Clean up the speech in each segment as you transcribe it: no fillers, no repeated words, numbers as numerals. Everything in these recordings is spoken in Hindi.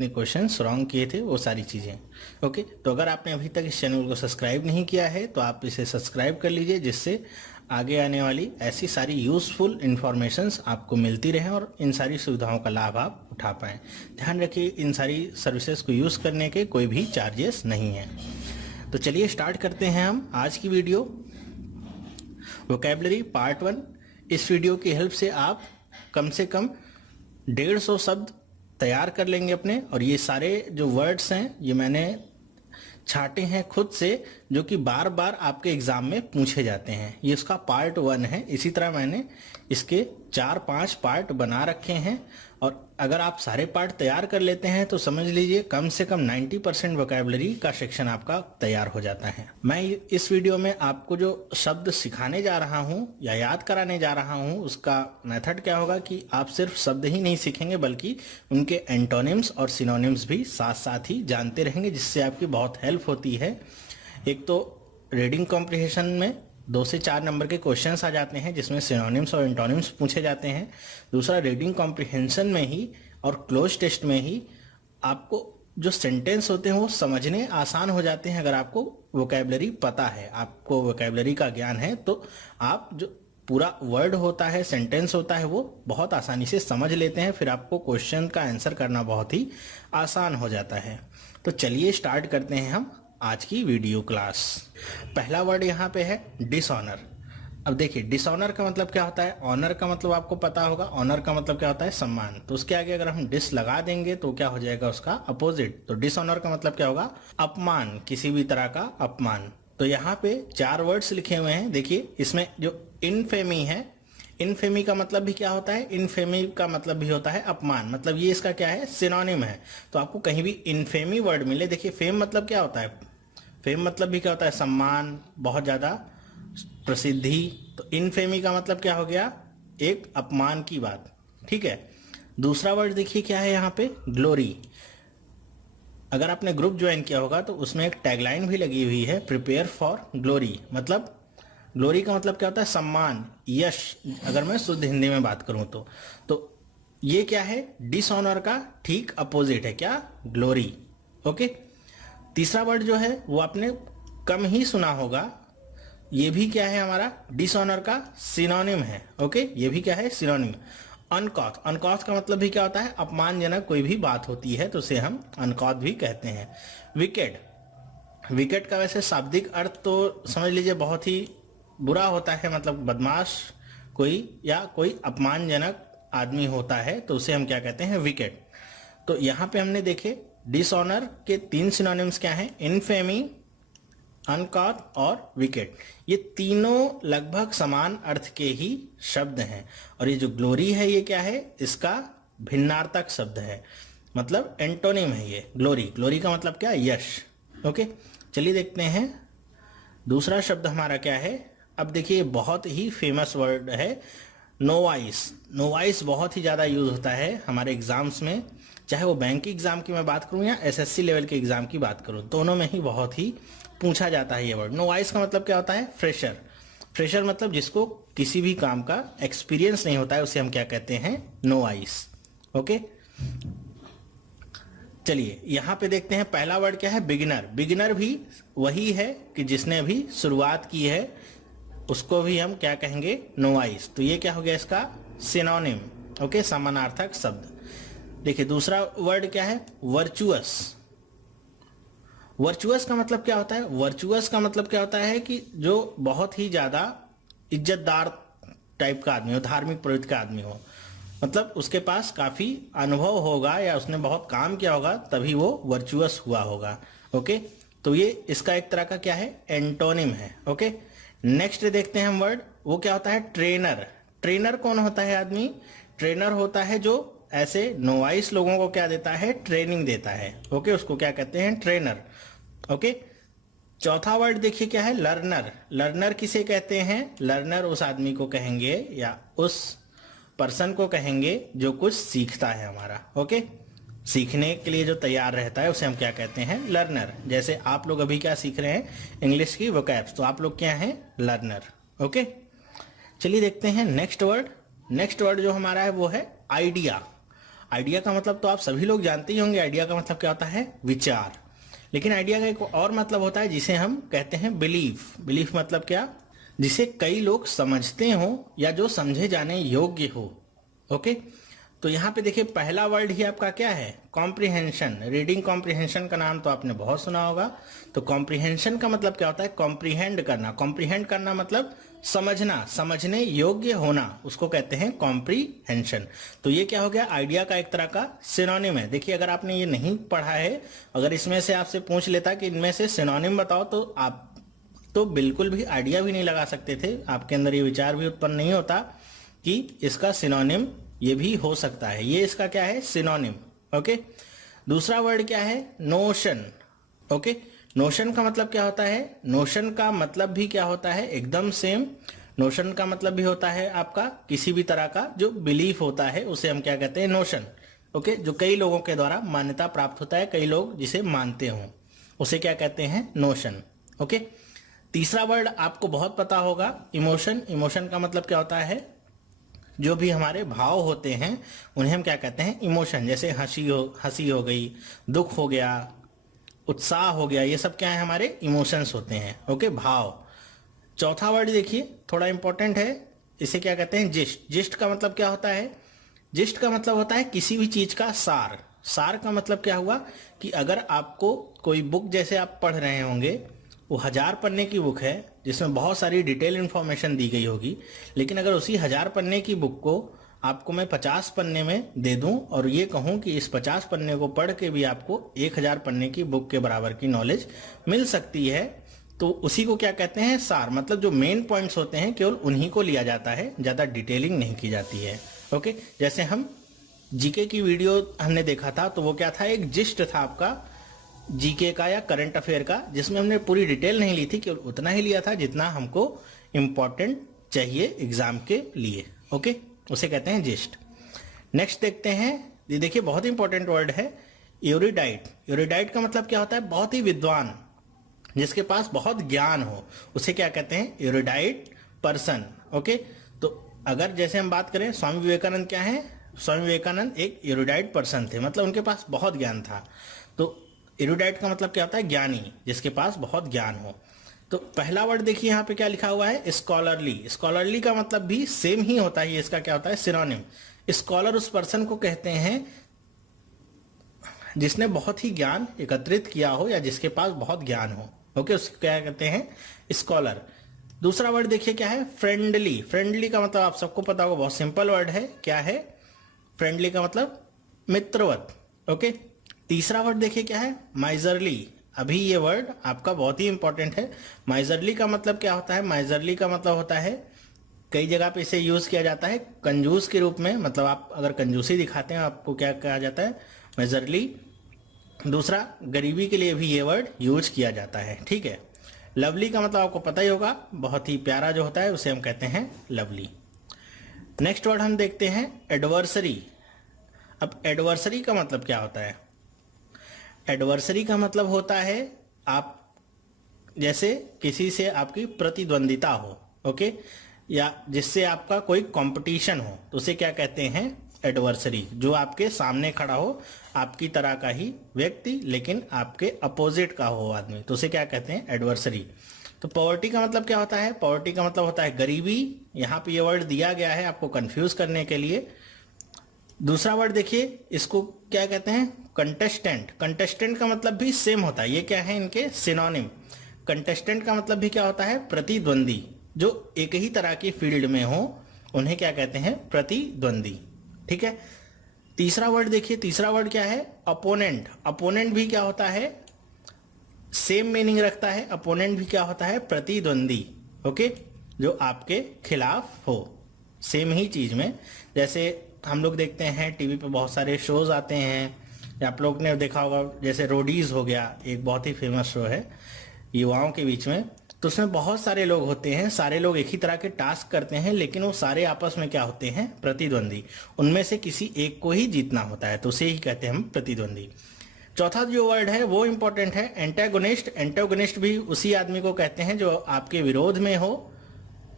जितने क्वेश्चंस रॉन्ग किए थे वो सारी चीज़ें। ओके, तो अगर आपने अभी तक इस चैनल को सब्सक्राइब नहीं किया है तो आप इसे सब्सक्राइब कर लीजिए, जिससे आगे आने वाली ऐसी सारी यूज़फुल इन्फॉर्मेशंस आपको मिलती रहें और इन सारी सुविधाओं का लाभ आप उठा पाएँ। ध्यान रखिए, इन सारी सर्विसेज को यूज़ करने के कोई भी चार्जेस नहीं हैं। तो चलिए स्टार्ट करते हैं हम आज की वीडियो। Vocabulary part 1। इस वीडियो की हेल्प से आप कम से कम 150 शब्द तैयार कर लेंगे अपने, और ये सारे जो वर्ड्स हैं ये मैंने छाटे हैं खुद से, जो कि बार बार आपके एग्जाम में पूछे जाते हैं। ये इसका पार्ट 1 है। इसी तरह मैंने इसके 4-5 पार्ट बना रखे हैं, और अगर आप सारे पार्ट तैयार कर लेते हैं तो समझ लीजिए कम से कम 90% वोकैबुलरी का सेक्शन आपका तैयार हो जाता है। मैं इस वीडियो में आपको जो शब्द सिखाने जा रहा हूं या याद कराने जा रहा हूं, उसका मेथड क्या होगा कि आप सिर्फ शब्द ही नहीं सीखेंगे बल्कि उनके एंटोनिम्स और सिनोनिम्स भी साथ साथ ही जानते रहेंगे, जिससे आपकी बहुत हेल्प होती है। एक तो रीडिंग कॉम्प्रिहेंशन में 2 से 4 नंबर के क्वेश्चंस आ जाते हैं जिसमें सिनोनिम्स और एंटोनिम्स पूछे जाते हैं। दूसरा, रीडिंग कॉम्प्रिहेंशन में ही और क्लोज टेस्ट में ही आपको जो सेंटेंस होते हैं वो समझने आसान हो जाते हैं। अगर आपको वोकैबुलरी पता है, आपको वोकैबुलरी का ज्ञान है, तो आप जो पूरा वर्ड होता है, सेंटेंस होता है, वो बहुत आसानी से समझ लेते हैं। फिर आपको क्वेश्चन का आंसर करना बहुत ही आसान हो जाता है। तो चलिए स्टार्ट करते हैं हम आज की वीडियो क्लास। पहला वर्ड यहाँ पे है डिसऑनर। अब देखिए, डिसऑनर का मतलब क्या होता है, ऑनर का मतलब आपको पता होगा, ऑनर का मतलब क्या होता है, सम्मान। तो उसके आगे अगर हम डिस लगा देंगे तो क्या हो जाएगा, उसका अपोजिट। तो डिसऑनर का मतलब क्या होगा, अपमान, किसी भी तरह का अपमान। तो यहाँ पे 4 वर्ड्स लिखे हुए हैं। देखिए, इसमें जो इनफेमी है, इनफेमी का मतलब भी क्या होता है, इनफेमी का मतलब भी होता है अपमान। मतलब ये इसका क्या है, सिनोनिम है। तो आपको कहीं भी इनफेमी वर्ड मिले, देखिए फेम मतलब क्या होता है, फेम मतलब भी क्या होता है, सम्मान, बहुत ज्यादा प्रसिद्धि। तो इनफेमी का मतलब क्या हो गया, एक अपमान की बात। ठीक है। दूसरा वर्ड देखिए क्या है यहाँ पे, ग्लोरी। अगर आपने ग्रुप ज्वाइन किया होगा तो उसमें एक टैगलाइन भी लगी हुई है, प्रिपेयर फॉर ग्लोरी। मतलब ग्लोरी का मतलब क्या होता है, सम्मान, यश, अगर मैं शुद्ध हिंदी में बात करूं तो ये क्या है, डिसऑनर का ठीक अपोजिट है, क्या, ग्लोरी। ओके। तीसरा वर्ड जो है वो आपने कम ही सुना होगा, ये भी क्या है, हमारा डिसऑनर का सिनोनिम है। ओके, ये भी क्या है, सिनोनिम। अनकॉथ, अनकॉथ का मतलब भी क्या होता है, अपमानजनक कोई भी बात होती है तो उसे हम अनकॉथ भी कहते हैं। विकेट, विकेट का वैसे शाब्दिक अर्थ तो समझ लीजिए बहुत ही बुरा होता है, मतलब बदमाश कोई या कोई अपमानजनक आदमी होता है तो उसे हम क्या कहते हैं, विकेट। तो यहाँ पे हमने देखे डिसऑनर के 3 सिनोनिम्स क्या हैं, इनफेमी, अनकॉथ और विकेट। ये तीनों लगभग समान अर्थ के ही शब्द हैं। और ये जो ग्लोरी है ये क्या है, इसका भिन्नार्थक शब्द है, मतलब एंटोनिम है ये ग्लोरी। ग्लोरी का मतलब क्या, यश। ओके, चलिए देखते हैं दूसरा शब्द हमारा क्या है। अब देखिए, बहुत ही फेमस वर्ड है, नोवाइस। नोवाइस बहुत ही ज़्यादा यूज होता है हमारे एग्जाम्स में, चाहे वो बैंक की एग्जाम की मैं बात करूं या एसएससी लेवल के एग्जाम की बात करूं, दोनों में ही बहुत ही पूछा जाता है ये वर्ड। नोवाइस का मतलब क्या होता है, फ्रेशर। फ्रेशर मतलब जिसको किसी भी काम का एक्सपीरियंस नहीं होता है, उसे हम क्या कहते हैं, नोवाइस। ओके, चलिए यहाँ पे देखते हैं पहला वर्ड क्या है, बिगिनर। बिगिनर भी वही है कि जिसने अभी शुरुआत की है, उसको भी हम क्या कहेंगे, नोवाइस। तो ये क्या हो गया, इसका सिनोनिम। ओके, समानार्थक शब्द। देखिए दूसरा वर्ड क्या है, वर्चुअस। वर्चुअस का मतलब क्या होता है, वर्चुअस का मतलब क्या होता है कि जो बहुत ही ज्यादा इज्जतदार टाइप का आदमी हो, धार्मिक प्रवृत्ति का आदमी हो, मतलब उसके पास काफी अनुभव होगा या उसने बहुत काम किया होगा तभी वो वर्चुअस हुआ होगा। ओके, तो ये इसका एक तरह का क्या है, एंटोनिम है। ओके, नेक्स्ट देखते हैं हम वर्ड, वो क्या होता है, ट्रेनर। ट्रेनर कौन होता है आदमी, ट्रेनर होता है जो ऐसे नोवाइस लोगों को क्या देता है, ट्रेनिंग देता है। ओके, उसको क्या कहते हैं, ट्रेनर। ओके, चौथा वर्ड देखिए क्या है, लर्नर। लर्नर किसे कहते हैं, लर्नर उस आदमी को कहेंगे या उस पर्सन को कहेंगे जो कुछ सीखता है हमारा। ओके, सीखने के लिए जो तैयार रहता है उसे हम क्या कहते हैं, लर्नर। जैसे आप लोग अभी क्या सीख रहे हैं, इंग्लिश की वोकैब्स, तो आप लोग क्या हैं, लर्नर। ओके, चलिए देखते हैं नेक्स्ट वर्ड। नेक्स्ट वर्ड जो हमारा है वो है आइडिया। आइडिया का मतलब तो आप सभी लोग जानते ही होंगे, आइडिया का मतलब क्या होता है, विचार। लेकिन आइडिया का एक और मतलब होता है जिसे हम कहते हैं बिलीफ। बिलीफ मतलब क्या, जिसे कई लोग समझते हो या जो समझे जाने योग्य हो। ओके, तो यहाँ पे देखिए पहला वर्ड ही आपका क्या है, कॉम्प्रिहेंशन। रीडिंग कॉम्प्रिहेंशन का नाम तो आपने बहुत सुना होगा। तो कॉम्प्रिहेंशन का मतलब क्या होता है, कॉम्प्रिहेंड करना। कॉम्प्रिहेंड करना मतलब समझना, समझने योग्य होना, उसको कहते हैं कॉम्प्रिहेंशन। तो ये क्या हो गया, आइडिया का एक तरह का सिनोनिम है। देखिए अगर आपने ये नहीं पढ़ा है, अगर इसमें से आपसे पूछ लेता कि इनमें से सिनोनिम बताओ, तो आप तो बिल्कुल भी आइडिया भी नहीं लगा सकते थे, आपके अंदर ये विचार भी उत्पन्न नहीं होता कि इसका सिनोनिम ये भी हो सकता है। ये इसका क्या है, सिनोनिम। ओके, दूसरा वर्ड क्या है, नोशन। ओके, नोशन का मतलब क्या होता है, नोशन का मतलब भी क्या होता है, एकदम सेम। नोशन का मतलब भी होता है आपका किसी भी तरह का जो बिलीफ होता है उसे हम क्या कहते हैं, नोशन। ओके, जो कई लोगों के द्वारा मान्यता प्राप्त होता है, कई लोग जिसे मानते हों, उसे क्या कहते हैं, नोशन। ओके, तीसरा वर्ड आपको बहुत पता होगा, इमोशन। इमोशन का मतलब क्या होता है, जो भी हमारे भाव होते हैं उन्हें हम क्या कहते हैं, इमोशन। जैसे हंसी हो गई, दुख हो गया, उत्साह हो गया, ये सब क्या है, हमारे इमोशंस होते हैं। ओके, भाव। चौथा वर्ड देखिए थोड़ा इंपॉर्टेंट है, इसे क्या कहते हैं, जिस्ट। जिस्ट का मतलब क्या होता है, जिस्ट का मतलब होता है किसी भी चीज का सार। सार का मतलब क्या हुआ कि अगर आपको कोई बुक, जैसे आप पढ़ रहे होंगे, वो 1000 पन्ने की बुक है जिसमें बहुत सारी डिटेल इन्फॉर्मेशन दी गई होगी, लेकिन अगर उसी 1000 पन्ने की बुक को आपको मैं 50 पन्ने में दे दूं और ये कहूं कि इस 50 पन्ने को पढ़ के भी आपको 1000 पन्ने की बुक के बराबर की नॉलेज मिल सकती है, तो उसी को क्या कहते हैं, सार। मतलब जो मेन पॉइंट्स होते हैं केवल उन्हीं को लिया जाता है, ज़्यादा डिटेलिंग नहीं की जाती है। ओके, जैसे हम जीके की वीडियो हमने देखा था, तो वो क्या था, एक जिस्ट था आपका जीके का या करंट अफेयर का, जिसमें हमने पूरी डिटेल नहीं ली थी, केवल उतना ही लिया था जितना हमको इम्पोर्टेंट चाहिए एग्जाम के लिए। ओके, उसे कहते हैं जिस्ट। नेक्स्ट देखते हैं, ये देखिए बहुत इंपॉर्टेंट वर्ड है, एरुडाइट। एरुडाइट का मतलब क्या होता है, बहुत ही विद्वान, जिसके पास बहुत ज्ञान हो, उसे क्या कहते हैं, एरुडाइट पर्सन। ओके, तो अगर जैसे हम बात करें, स्वामी विवेकानंद क्या है, स्वामी विवेकानंद एक एरुडाइट पर्सन थे, मतलब उनके पास बहुत ज्ञान था। तो एरुडाइट का मतलब क्या होता है, ज्ञानी, जिसके पास बहुत ज्ञान हो। तो पहला वर्ड देखिए यहाँ पे क्या लिखा हुआ है, स्कॉलरली। स्कॉलरली का मतलब भी सेम ही होता है, इसका क्या होता है, सिनोनिम। स्कॉलर उस पर्सन को कहते हैं जिसने बहुत ही ज्ञान एकत्रित किया हो या जिसके पास बहुत ज्ञान हो। ओके, उसको क्या कहते हैं, स्कॉलर। दूसरा वर्ड देखिए क्या है, फ्रेंडली। फ्रेंडली का मतलब आप सबको पता होगा, बहुत सिंपल वर्ड है, क्या है, फ्रेंडली का मतलब मित्रवत। ओके, तीसरा वर्ड देखिए क्या है, माइजरली। अभी ये वर्ड आपका बहुत ही इंपॉर्टेंट है। माइजरली का मतलब क्या होता है, माइजरली का मतलब होता है, कई जगह पे इसे यूज किया जाता है कंजूस के रूप में, मतलब आप अगर कंजूसी दिखाते हैं आपको क्या कहा जाता है, माइजरली। दूसरा, गरीबी के लिए भी ये वर्ड यूज किया जाता है। ठीक है, लवली का मतलब आपको पता ही होगा, बहुत ही प्यारा जो होता है उसे हम कहते हैं लवली। नेक्स्ट वर्ड हम देखते हैं, एडवर्सरी। अब एडवर्सरी का मतलब क्या होता है, एडवर्सरी का मतलब होता है आप जैसे किसी से आपकी प्रतिद्वंदिता हो, ओके, या जिससे आपका कोई कंपटीशन हो, तो उसे क्या कहते हैं, एडवर्सरी। जो आपके सामने खड़ा हो, आपकी तरह का ही व्यक्ति लेकिन आपके अपोजिट का हो आदमी, तो उसे क्या कहते हैं, एडवर्सरी। तो पॉवर्टी का मतलब क्या होता है, पॉवर्टी का मतलब होता है गरीबी। यहाँ पे ये वर्ड दिया गया है आपको कंफ्यूज करने के लिए। दूसरा वर्ड देखिए, इसको क्या कहते हैं, कंटेस्टेंट। कंटेस्टेंट का मतलब भी सेम होता है, ये क्या है, इनके सिनोनिम। कंटेस्टेंट का मतलब भी क्या होता है, प्रतिद्वंदी। जो एक ही तरह की फील्ड में हो उन्हें क्या कहते हैं, प्रतिद्वंदी। ठीक है, तीसरा वर्ड देखिए, तीसरा वर्ड क्या है, अपोनेंट। अपोनेंट भी क्या होता है, सेम मीनिंग रखता है। अपोनेंट भी क्या होता है, प्रतिद्वंदी। ओके, जो आपके खिलाफ हो, सेम ही चीज में। जैसे हम लोग देखते हैं टीवी पे बहुत सारे शोज आते हैं, या आप लोग ने देखा होगा, जैसे रोडीज हो गया, एक बहुत ही फेमस शो है युवाओं के बीच में। तो उसमें बहुत सारे लोग होते हैं, सारे लोग एक ही तरह के टास्क करते हैं, लेकिन वो सारे आपस में क्या होते हैं, प्रतिद्वंदी। उनमें से किसी एक को ही जीतना होता है, तो उसे ही कहते हैं हम प्रतिद्वंदी। चौथा जो वर्ड है वो इंपॉर्टेंट है, एंटेगोनिस्ट। एंटेगोनिस्ट भी उसी आदमी को कहते हैं जो आपके विरोध में हो,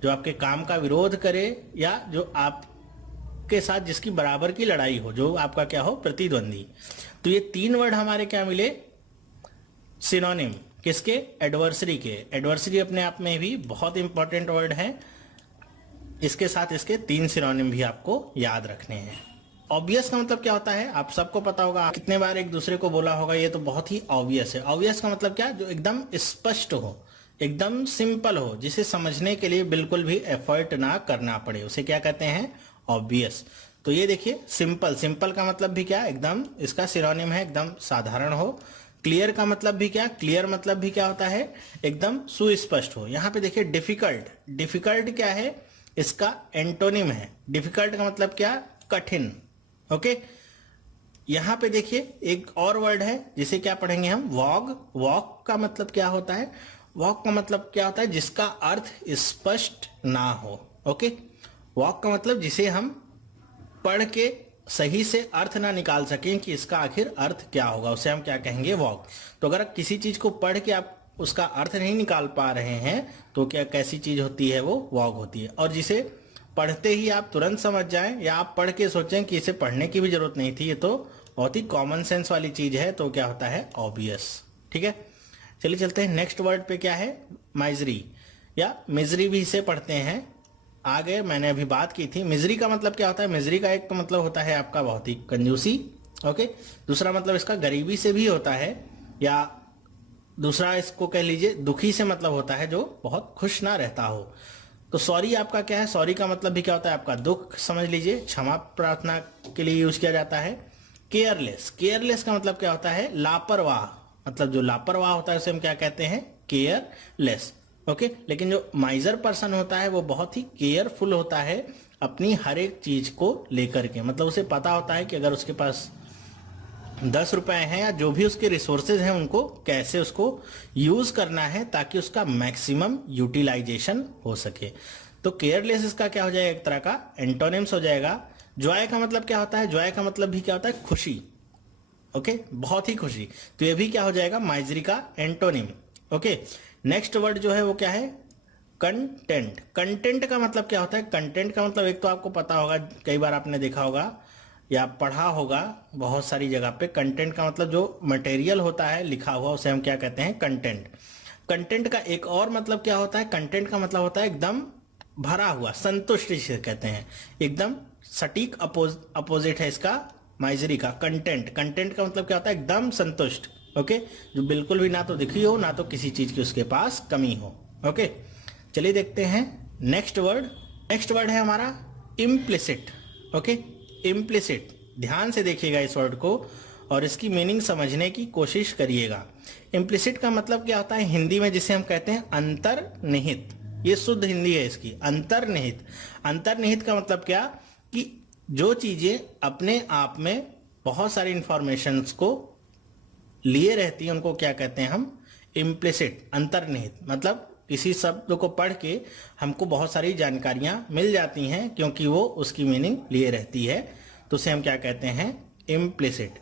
जो आपके काम का विरोध करे, या जो आप के साथ जिसकी बराबर की लड़ाई हो, जो आपका क्या हो, प्रतिद्वंदी। तो ये 3 वर्ड हमारे क्या मिले, सिनोनिम, किसके, एडवर्सरी के। एडवर्सरी अपने आप में भी बहुत इंपॉर्टेंट वर्ड है, इसके साथ इसके 3 सिनोनिम भी आपको याद रखने हैं। ऑब्वियस का मतलब क्या होता है, आप सबको पता होगा, कितने बार एक दूसरे को बोला होगा, ये तो बहुत ही ऑब्वियस है। ऑब्वियस का मतलब क्या, जो एकदम स्पष्ट हो, एकदम सिंपल हो, जिसे समझने के लिए बिल्कुल भी एफर्ट ना करना पड़े, उसे क्या कहते हैं, ऑब्वियस। तो ये देखिए सिंपल, सिंपल का मतलब भी क्या, एकदम, इसका सिनोनिम है एकदम साधारण हो। क्लियर का मतलब भी क्या, क्लियर मतलब भी क्या होता है, एकदम सुस्पष्ट हो। यहाँ पे देखिए डिफिकल्ट, डिफिकल्ट क्या है, इसका एंटोनिम है। डिफिकल्ट का मतलब क्या, कठिन। ओके, यहां पे देखिए एक और वर्ड है जिसे क्या पढ़ेंगे हम, वॉग। वॉग का मतलब क्या होता है, वॉग का मतलब क्या होता है, जिसका अर्थ स्पष्ट ना हो। ओके, वॉग का मतलब जिसे हम पढ़ के सही से अर्थ ना निकाल सकें कि इसका आखिर अर्थ क्या होगा, उसे हम क्या कहेंगे, वॉग। तो अगर किसी चीज को पढ़ के आप उसका अर्थ नहीं निकाल पा रहे हैं तो क्या, कैसी चीज होती है, वो वॉग होती है। और जिसे पढ़ते ही आप तुरंत समझ जाएं, या आप पढ़ के सोचें कि इसे पढ़ने की भी जरूरत नहीं थी, ये तो बहुत ही कॉमन सेंस वाली चीज है, तो क्या होता है, ऑब्वियस। ठीक है, चलिए चलते हैं नेक्स्ट वर्ड पे, क्या है, माइजरी या मिजरी भी इसे पढ़ते हैं। आगे मैंने अभी बात की थी, मिजरी का मतलब क्या होता है, मिजरी का एक तो मतलब होता है आपका बहुत ही कंजूसी। ओके, दूसरा मतलब इसका गरीबी से भी होता है, या दूसरा इसको कह लीजिए दुखी से मतलब होता है, जो बहुत खुश ना रहता हो। तो सॉरी आपका क्या है, सॉरी का मतलब भी क्या होता है, आपका दुख समझ लीजिए, क्षमा प्रार्थना के लिए यूज किया जाता है। केयरलेस, केयरलेस का मतलब क्या होता है, लापरवाह, मतलब जो लापरवाह होता है उसे हम क्या कहते हैं, केयरलेस। ओके, लेकिन जो माइजर पर्सन होता है वो बहुत ही केयरफुल होता है अपनी हर एक चीज को लेकर के, मतलब उसे पता होता है कि अगर उसके पास 10 रुपए हैं या जो भी उसके रिसोर्सेज हैं उनको कैसे उसको यूज करना है ताकि उसका मैक्सिमम यूटिलाइजेशन हो सके। तो केयरलेस इसका क्या हो जाएगा, एक तरह का एंटोनिम्स हो जाएगा। जॉय का मतलब क्या होता है, जॉय का मतलब भी क्या होता है, खुशी। ओके, बहुत ही खुशी, तो ये भी क्या हो जाएगा, माइजरी का एंटोनिम। ओके, नेक्स्ट वर्ड जो है वो क्या है, कंटेंट। कंटेंट का मतलब क्या होता है, कंटेंट का मतलब एक तो आपको पता होगा, कई बार आपने देखा होगा या पढ़ा होगा बहुत सारी जगह पे, कंटेंट का मतलब जो मटेरियल होता है लिखा हुआ उसे हम क्या कहते हैं, कंटेंट। कंटेंट का एक और मतलब क्या होता है, कंटेंट का मतलब होता है एकदम भरा हुआ, संतुष्ट जिसे कहते हैं, एकदम सटीक अपोजिट है इसका माइजरी का, कंटेंट। कंटेंट का मतलब क्या होता है, एकदम संतुष्ट। ओके, जो बिल्कुल भी ना तो दिखी हो ना तो किसी चीज की उसके पास कमी हो। ओके, चलिए देखते हैं नेक्स्ट वर्ड। नेक्स्ट वर्ड है हमारा इम्प्लिसिट। ओके, इम्प्लिसिट, ध्यान से देखिएगा इस वर्ड को और इसकी मीनिंग समझने की कोशिश करिएगा। इम्प्लिसिट का मतलब क्या होता है हिंदी में, जिसे हम कहते हैं अंतर्निहित। ये शुद्ध हिंदी है इसकी, अंतर्निहित। अंतर्निहित का मतलब क्या, कि जो चीजें अपने आप में बहुत सारी इंफॉर्मेशंस को लिए रहती हैं उनको क्या कहते हैं हम, इम्प्लिसिट, अंतर्निहित। मतलब किसी शब्द को पढ़ के हमको बहुत सारी जानकारियां मिल जाती हैं क्योंकि वो उसकी मीनिंग लिए रहती है, तो उसे हम क्या कहते हैं, इम्प्लिसिट।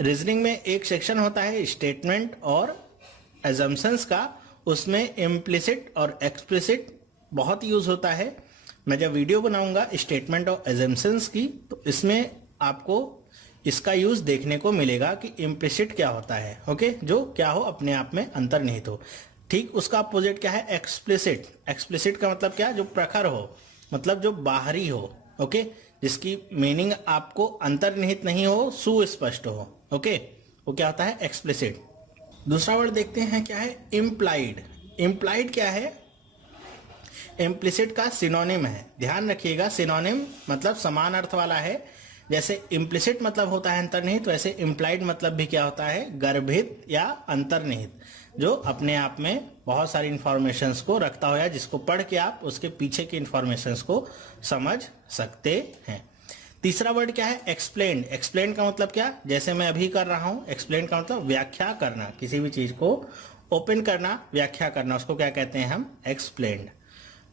रीजनिंग में एक सेक्शन होता है स्टेटमेंट और एजम्पशंस का, उसमें इम्प्लिसिट और एक्सप्लिसिट बहुत यूज होता है। मैं जब वीडियो बनाऊंगा स्टेटमेंट और एजम्पशंस की, तो इसमें आपको इसका यूज देखने को मिलेगा कि इम्प्लिसिट क्या होता है। ओके, जो क्या हो, अपने आप में अंतर्निहित हो। ठीक उसका अपोजिट क्या है, एक्सप्लिसिट। एक्सप्लिसिट का मतलब क्या, जो प्रखर हो, मतलब जो बाहरी हो। ओके, जिसकी मीनिंग आपको अंतर्निहित नहीं हो, सुस्पष्ट हो। ओके, वो क्या होता है, एक्सप्लिसिट। दूसरा वर्ड देखते हैं क्या है, इम्प्लाइड। इम्प्लाइड क्या है, इम्प्लिसिट का सिनोनिम है। ध्यान रखिएगा, सिनोनिम मतलब समान अर्थ वाला है। जैसे इम्प्लिसिट मतलब होता है अंतर्निहित, वैसे इम्प्लाइड मतलब भी क्या होता है, गर्भित या अंतर्निहित, जो अपने आप में बहुत सारी इंफॉर्मेशंस को रखता हो या जिसको पढ़ के आप उसके पीछे की इंफॉर्मेशंस को समझ सकते हैं। तीसरा वर्ड क्या है, एक्सप्लेन। एक्सप्लेन का मतलब क्या, जैसे मैं अभी कर रहा हूं, एक्सप्लेन का मतलब व्याख्या करना, किसी भी चीज को ओपन करना, व्याख्या करना, उसको क्या कहते हैं हम, एक्सप्लेन्ड।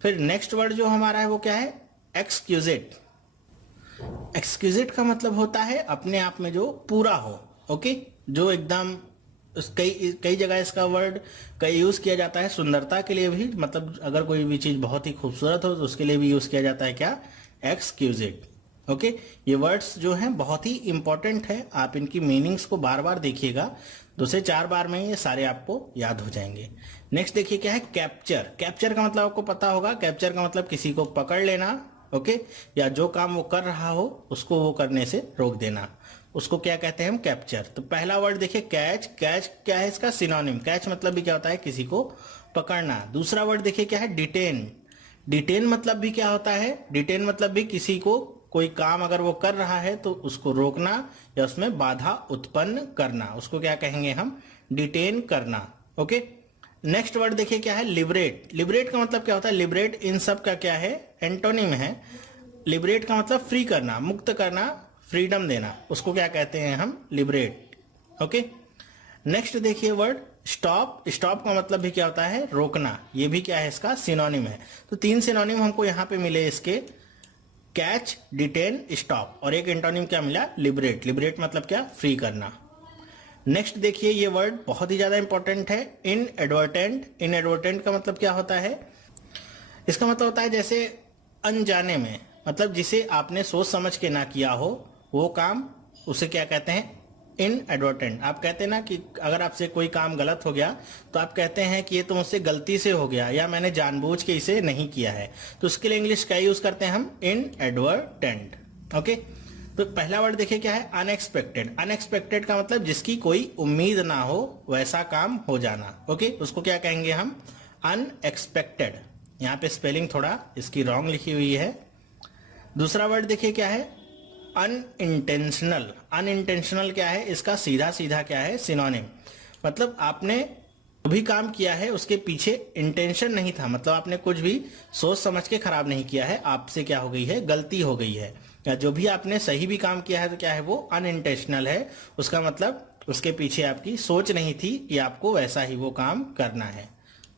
फिर नेक्स्ट वर्ड जो हमारा है वो क्या है, एक्सक्यूजेट। एक्सक्यूजेट का मतलब होता है अपने आप में जो पूरा हो। ओके, जो एकदम कई जगह इसका वर्ड कई यूज किया जाता है सुंदरता के लिए भी, मतलब अगर कोई भी चीज बहुत ही खूबसूरत हो तो उसके लिए भी यूज किया जाता है क्या, एक्सक्यूजेट। ओके, ये वर्ड्स जो हैं बहुत ही इंपॉर्टेंट है, आप इनकी मीनिंग्स को बार बार देखिएगा, 2 से 4 बार में ये सारे आपको याद हो जाएंगे। नेक्स्ट देखिए क्या है, कैप्चर। कैप्चर का मतलब आपको पता होगा, कैप्चर का मतलब किसी को पकड़ लेना, ओके, या जो काम वो कर रहा हो उसको वो करने से रोक देना, उसको क्या कहते हैं हम, कैप्चर। तो पहला वर्ड देखिए कैच। कैच क्या है इसका सिनोनिम, कैच मतलब भी क्या होता है, किसी को पकड़ना। दूसरा वर्ड देखिए क्या है, डिटेन। डिटेन मतलब भी क्या होता है, डिटेन मतलब भी किसी को कोई काम अगर वो कर रहा है तो उसको रोकना या उसमें बाधा उत्पन्न करना, उसको क्या कहेंगे हम, डिटेन करना। ओके, नेक्स्ट वर्ड देखिए क्या है, लिबरेट। लिबरेट का मतलब क्या होता है, लिबरेट इन सब का क्या है, एंटोनिम है। लिबरेट का मतलब फ्री करना, मुक्त करना, फ्रीडम देना, उसको क्या कहते हैं हम, लिबरेट। ओके, नेक्स्ट देखिए वर्ड स्टॉप। स्टॉप का मतलब भी क्या होता है, रोकना, ये भी क्या है इसका सिनोनिम है। तो 3 सिनोनिम हमको यहाँ पे मिले इसके, कैच, डिटेन, स्टॉप, और एक एंटोनिम क्या मिला, लिबरेट। लिबरेट मतलब क्या, फ्री करना। नेक्स्ट देखिए ये वर्ड बहुत ही ज्यादा इंपॉर्टेंट है, इनएडवर्टेंट। इनएडवर्टेंट का मतलब क्या होता है, इसका मतलब होता है जैसे अनजाने में, मतलब जिसे आपने सोच समझ के ना किया हो वो काम, उसे क्या कहते हैं, इनएडवर्टेंट। आप कहते हैं ना कि अगर आपसे कोई काम गलत हो गया तो आप कहते हैं कि ये तो मुझसे गलती से हो गया या मैंने जानबूझ के इसे नहीं किया है, तो उसके लिए इंग्लिश क्या यूज करते हैं हम, इनएडवर्टेंट। ओके, तो पहला वर्ड देखिए क्या है, अनएक्सपेक्टेड। अनएक्सपेक्टेड का मतलब जिसकी कोई उम्मीद ना हो वैसा काम हो जाना। ओके, उसको क्या कहेंगे हम, अनएक्सपेक्टेड। यहाँ पे स्पेलिंग थोड़ा इसकी रॉन्ग लिखी हुई है। दूसरा वर्ड देखिए क्या है, अनइंटेंशनल। अनइंटेंशनल क्या है, इसका सीधा सीधा क्या है, सिनोनिम। मतलब आपने जो भी काम किया है उसके पीछे इंटेंशन नहीं था, मतलब आपने कुछ भी सोच समझ के खराब नहीं किया है, आपसे क्या हो गई है, गलती हो गई है, या जो भी आपने सही भी काम किया है तो क्या है वो अनइंटेंशनल है। उसका मतलब उसके पीछे आपकी सोच नहीं थी कि आपको वैसा ही वो काम करना है।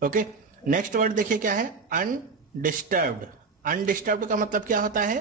ओके, नेक्स्ट वर्ड देखिए क्या है, अनडिस्टर्ब्ड। अनडिस्टर्ब्ड का मतलब क्या होता है,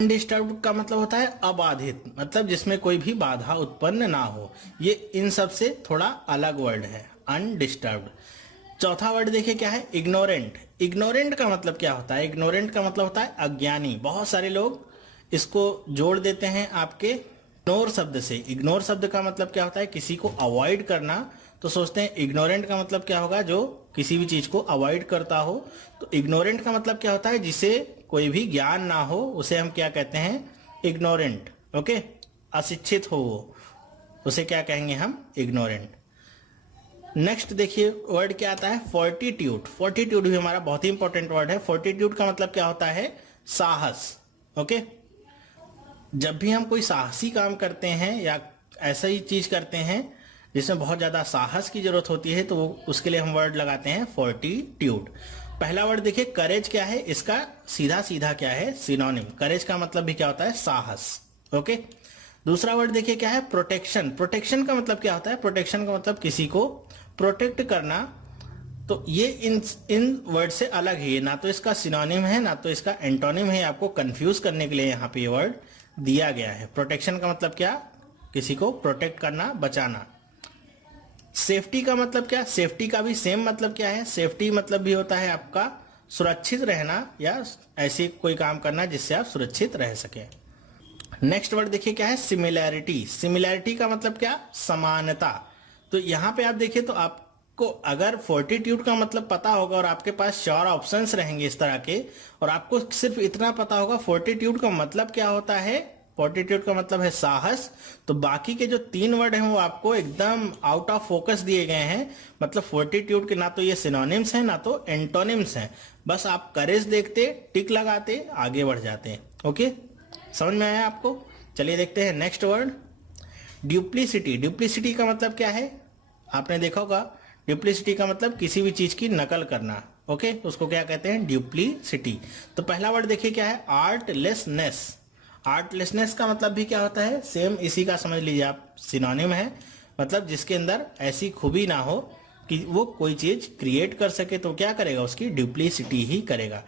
अनडिस्टर्ब्ड का मतलब होता है अबाधित, मतलब जिसमें कोई भी बाधा उत्पन्न ना हो। ये इन सब से थोड़ा अलग वर्ड है, अनडिस्टर्ब्ड। चौथा वर्ड देखिए क्या है, इग्नोरेंट। इग्नोरेंट का मतलब क्या होता है, इग्नोरेंट का मतलब होता है अज्ञानी। बहुत सारे लोग इसको जोड़ देते हैं आपके इग्नोर शब्द से। इग्नोर शब्द का मतलब क्या होता है, किसी को अवॉइड करना, तो सोचते हैं इग्नोरेंट का मतलब क्या होगा, जो किसी भी चीज को अवॉइड करता हो। तो इग्नोरेंट का मतलब क्या होता है, जिसे कोई भी ज्ञान ना हो उसे हम क्या कहते हैं, इग्नोरेंट। ओके, अशिक्षित हो वो, उसे क्या कहेंगे हम, इग्नोरेंट। नेक्स्ट देखिए वर्ड क्या आता है, फोर्टिट्यूड। फोर्टिट्यूड भी हमारा बहुत ही इंपॉर्टेंट वर्ड है। फोर्टिट्यूड का मतलब क्या होता है, साहस। ओके, जब भी हम कोई साहसी काम करते हैं या ऐसा ही चीज करते हैं जिसमें बहुत ज्यादा साहस की जरूरत होती है, तो उसके लिए हम वर्ड लगाते हैं फोर्टिट्यूड। पहला वर्ड देखिए करेज क्या है, इसका सीधा सीधा क्या है, सिनोनिम। करेज का मतलब भी क्या होता है, साहस। ओके, दूसरा वर्ड देखिए क्या है, प्रोटेक्शन। प्रोटेक्शन का मतलब क्या होता है, प्रोटेक्शन का मतलब किसी को प्रोटेक्ट करना। तो ये इन वर्ड से अलग है, ना तो इसका सिनोनिम है ना तो इसका एंटोनिम है। आपको कंफ्यूज करने के लिए यहाँ पे ये वर्ड दिया गया है। प्रोटेक्शन का मतलब क्या, किसी को प्रोटेक्ट करना, बचाना। सेफ्टी का मतलब क्या, सेफ्टी का भी सेम मतलब क्या है, सेफ्टी मतलब भी होता है आपका सुरक्षित रहना या ऐसी कोई काम करना जिससे आप सुरक्षित रह सके। नेक्स्ट वर्ड देखिए क्या है, सिमिलैरिटी। सिमिलैरिटी का मतलब क्या, समानता। तो यहां पे आप देखिए तो आपको अगर फोर्टिट्यूड का मतलब पता होगा और आपके पास 4 ऑप्शंस रहेंगे इस तरह के, और आपको सिर्फ इतना पता होगा फोर्टिट्यूड का मतलब क्या होता है, फोर्टिट्यूड का मतलब है साहस, तो बाकी के जो 3 वर्ड हैं वो आपको एकदम आउट ऑफ फोकस दिए गए हैं। मतलब फोर्टिट्यूड के ना तो ये सिनोनिम्स हैं ना तो एंटोनिम्स हैं, बस आप करेज देखते, टिक लगाते, आगे बढ़ जाते। ओके, समझ में आया आपको? चलिए देखते हैं नेक्स्ट वर्ड, ड्यूप्लिसिटी। ड्यूप्लिसिटी का मतलब क्या है, आपने देखा होगा, ड्यूप्लिसिटी का मतलब किसी भी चीज की नकल करना। ओके, उसको क्या कहते हैं, ड्यूप्लिसिटी। तो पहला वर्ड देखिए क्या है, आर्टलेसनेस। आर्टलेसनेस का मतलब भी क्या होता है, सेम इसी का समझ लीजिए आप, सिनोनिम है। मतलब जिसके अंदर ऐसी खूबी ना हो कि वो कोई चीज क्रिएट कर सके, तो क्या करेगा, उसकी ड्यूप्लिसिटी ही करेगा।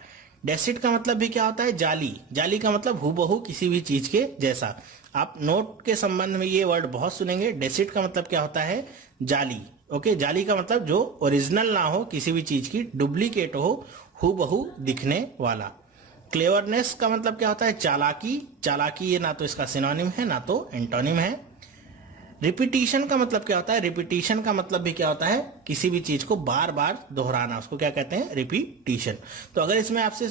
डेसिट का मतलब भी क्या होता है, जाली। जाली का मतलब हूबहू किसी भी चीज के जैसा। आप नोट के संबंध में ये वर्ड बहुत सुनेंगे। डेसिट का मतलब क्या होता है, जाली। ओके, जाली का मतलब जो ओरिजिनल ना हो, किसी भी चीज की डुप्लीकेट हो, हूबहू दिखने वाला। क्लेवरनेस का मतलब क्या होता है? चालाकी। चालाकी ये ना तो इसका सिनोनिम है ना तो एंटोनिम है। रिपीटिशन का मतलब क्या होता है? रिपीटिशन का मतलब भी क्या होता है? किसी भी चीज को बार बार दोहराना, उसको क्या कहते हैं? रिपीटिशन। तो अगर इसमें आपसे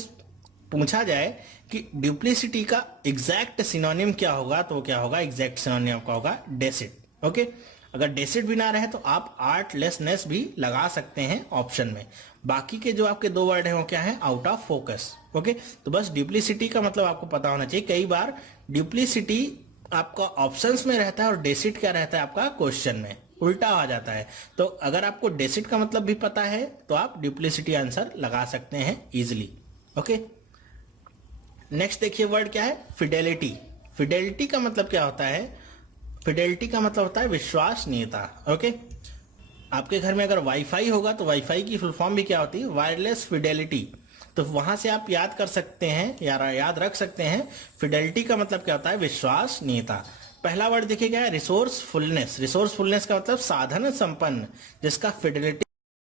पूछा जाए कि ड्यूप्लिसिटी का एग्जैक्ट सिनोनिम क्या होगा, तो क्या होगा? एग्जैक्ट सिनोनिम आपका होगा डेसिड। ओके, अगर डेसिड भी ना रहे तो आप आर्टलेसनेस भी लगा सकते हैं ऑप्शन में। बाकी के जो आपके दो वर्ड हैं वो क्या है? Out of focus. ओके, तो बस ड्यूप्लिसिटी का मतलब आपको पता होना चाहिए। कई बार ड्यूप्लिसिटी आपका ऑप्शंस में रहता है और डेसिड क्या रहता है आपका क्वेश्चन में, उल्टा आ जाता है। तो अगर आपको डेसिड का मतलब भी पता है तो आप ड्यूप्लिसिटी आंसर लगा सकते हैं इजिली। ओके, नेक्स्ट देखिए वर्ड क्या है? फिडेलिटी। फिडेलिटी का मतलब क्या होता है? फिडेलिटी का मतलब होता है विश्वसनीयता। ओके, आपके घर में अगर वाईफाई होगा तो वाईफाई की फुल फॉर्म भी क्या होती है? Wireless Fidelity. तो वहां से आप याद कर सकते हैं या याद रख सकते हैं, फिडेलिटी का मतलब क्या होता है? विश्वसनीयता। पहला वर्ड देखिए क्या है? रिसोर्सफुलनेस। रिसोर्सफुलनेस का मतलब साधन संपन्न, जिसका फिडेलिटी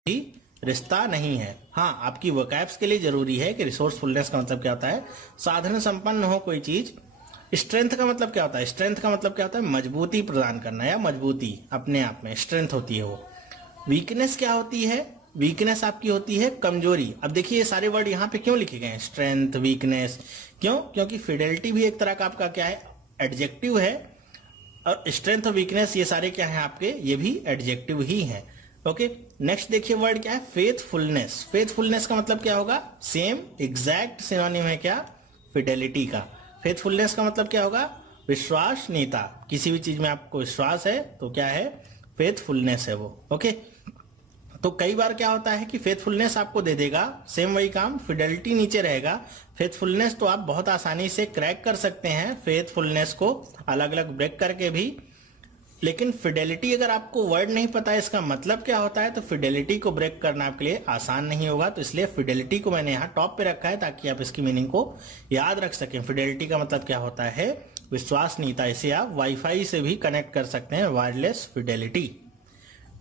भी रिश्ता नहीं है। हाँ, आपकी वोकैब्स के लिए जरूरी है कि रिसोर्सफुलनेस का मतलब क्या होता है? साधन संपन्न हो कोई चीज। स्ट्रेंथ का मतलब क्या होता है? स्ट्रेंथ का मतलब क्या होता है? मजबूती प्रदान करना या मजबूती अपने आप में स्ट्रेंथ होती है वो। वीकनेस क्या होती है? वीकनेस आपकी होती है कमजोरी। अब देखिए ये सारे वर्ड यहाँ पे क्यों लिखे गए हैं? स्ट्रेंथ, वीकनेस, क्यों? क्योंकि फिडेलिटी भी एक तरह का आपका क्या है? एडजेक्टिव है। और स्ट्रेंथ और वीकनेस ये सारे क्या है आपके? ये भी एडजेक्टिव ही हैं। ओके, नेक्स्ट देखिए वर्ड क्या है? फेथफुलनेस। फेथफुलनेस का मतलब क्या होगा? सेम एग्जैक्ट सिनोनिम है क्या? फिडेलिटी का। फेथफुलनेस का मतलब क्या होगा? विश्वसनीयता। किसी भी चीज में आपको विश्वास है तो क्या है? फेथफुलनेस है वो। ओके, तो कई बार क्या होता है कि फेथफुलनेस आपको दे देगा, सेम वही काम, फिडेलिटी नीचे रहेगा। फेथफुलनेस तो आप बहुत आसानी से क्रैक कर सकते हैं, फेथफुलनेस को अलग अलग ब्रेक करके भी। लेकिन फिडेलिटी अगर आपको वर्ड नहीं पता है इसका मतलब क्या होता है, तो फिडेलिटी को ब्रेक करना आपके लिए आसान नहीं होगा। तो इसलिए फिडेलिटी को मैंने यहाँ टॉप पे रखा है ताकि आप इसकी मीनिंग को याद रख सकें। फिडेलिटी का मतलब क्या होता है? विश्वसनीयता। इसे आप वाईफाई से भी कनेक्ट कर सकते हैं, वायरलेस फिडेलिटी।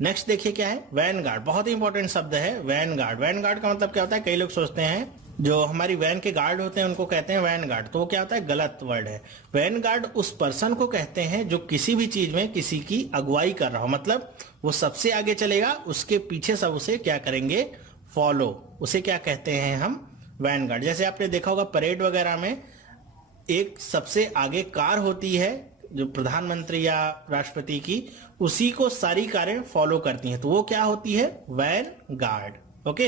नेक्स्ट देखिए क्या है? वैनगार्ड। बहुत ही इंपॉर्टेंट शब्द है वैनगार्ड। वैनगार्ड का मतलब क्या होता है? कई लोग सोचते हैं जो हमारी वैन के गार्ड होते हैं उनको कहते हैं वैनगार्ड, तो वो क्या होता है? गलत वर्ड है। वैनगार्ड उस पर्सन को कहते हैं जो किसी भी चीज में किसी की अगुवाई कर रहा हो, मतलब वो सबसे आगे चलेगा, उसके पीछे सब उसे क्या करेंगे? फॉलो। उसे क्या कहते हैं हम? वैनगार्ड। जैसे आपने देखा होगा परेड वगैरह में एक सबसे आगे कार होती है जो प्रधानमंत्री या राष्ट्रपति की, उसी को सारी कारें फॉलो करती हैं, तो वो क्या होती है? Van guard. ओके,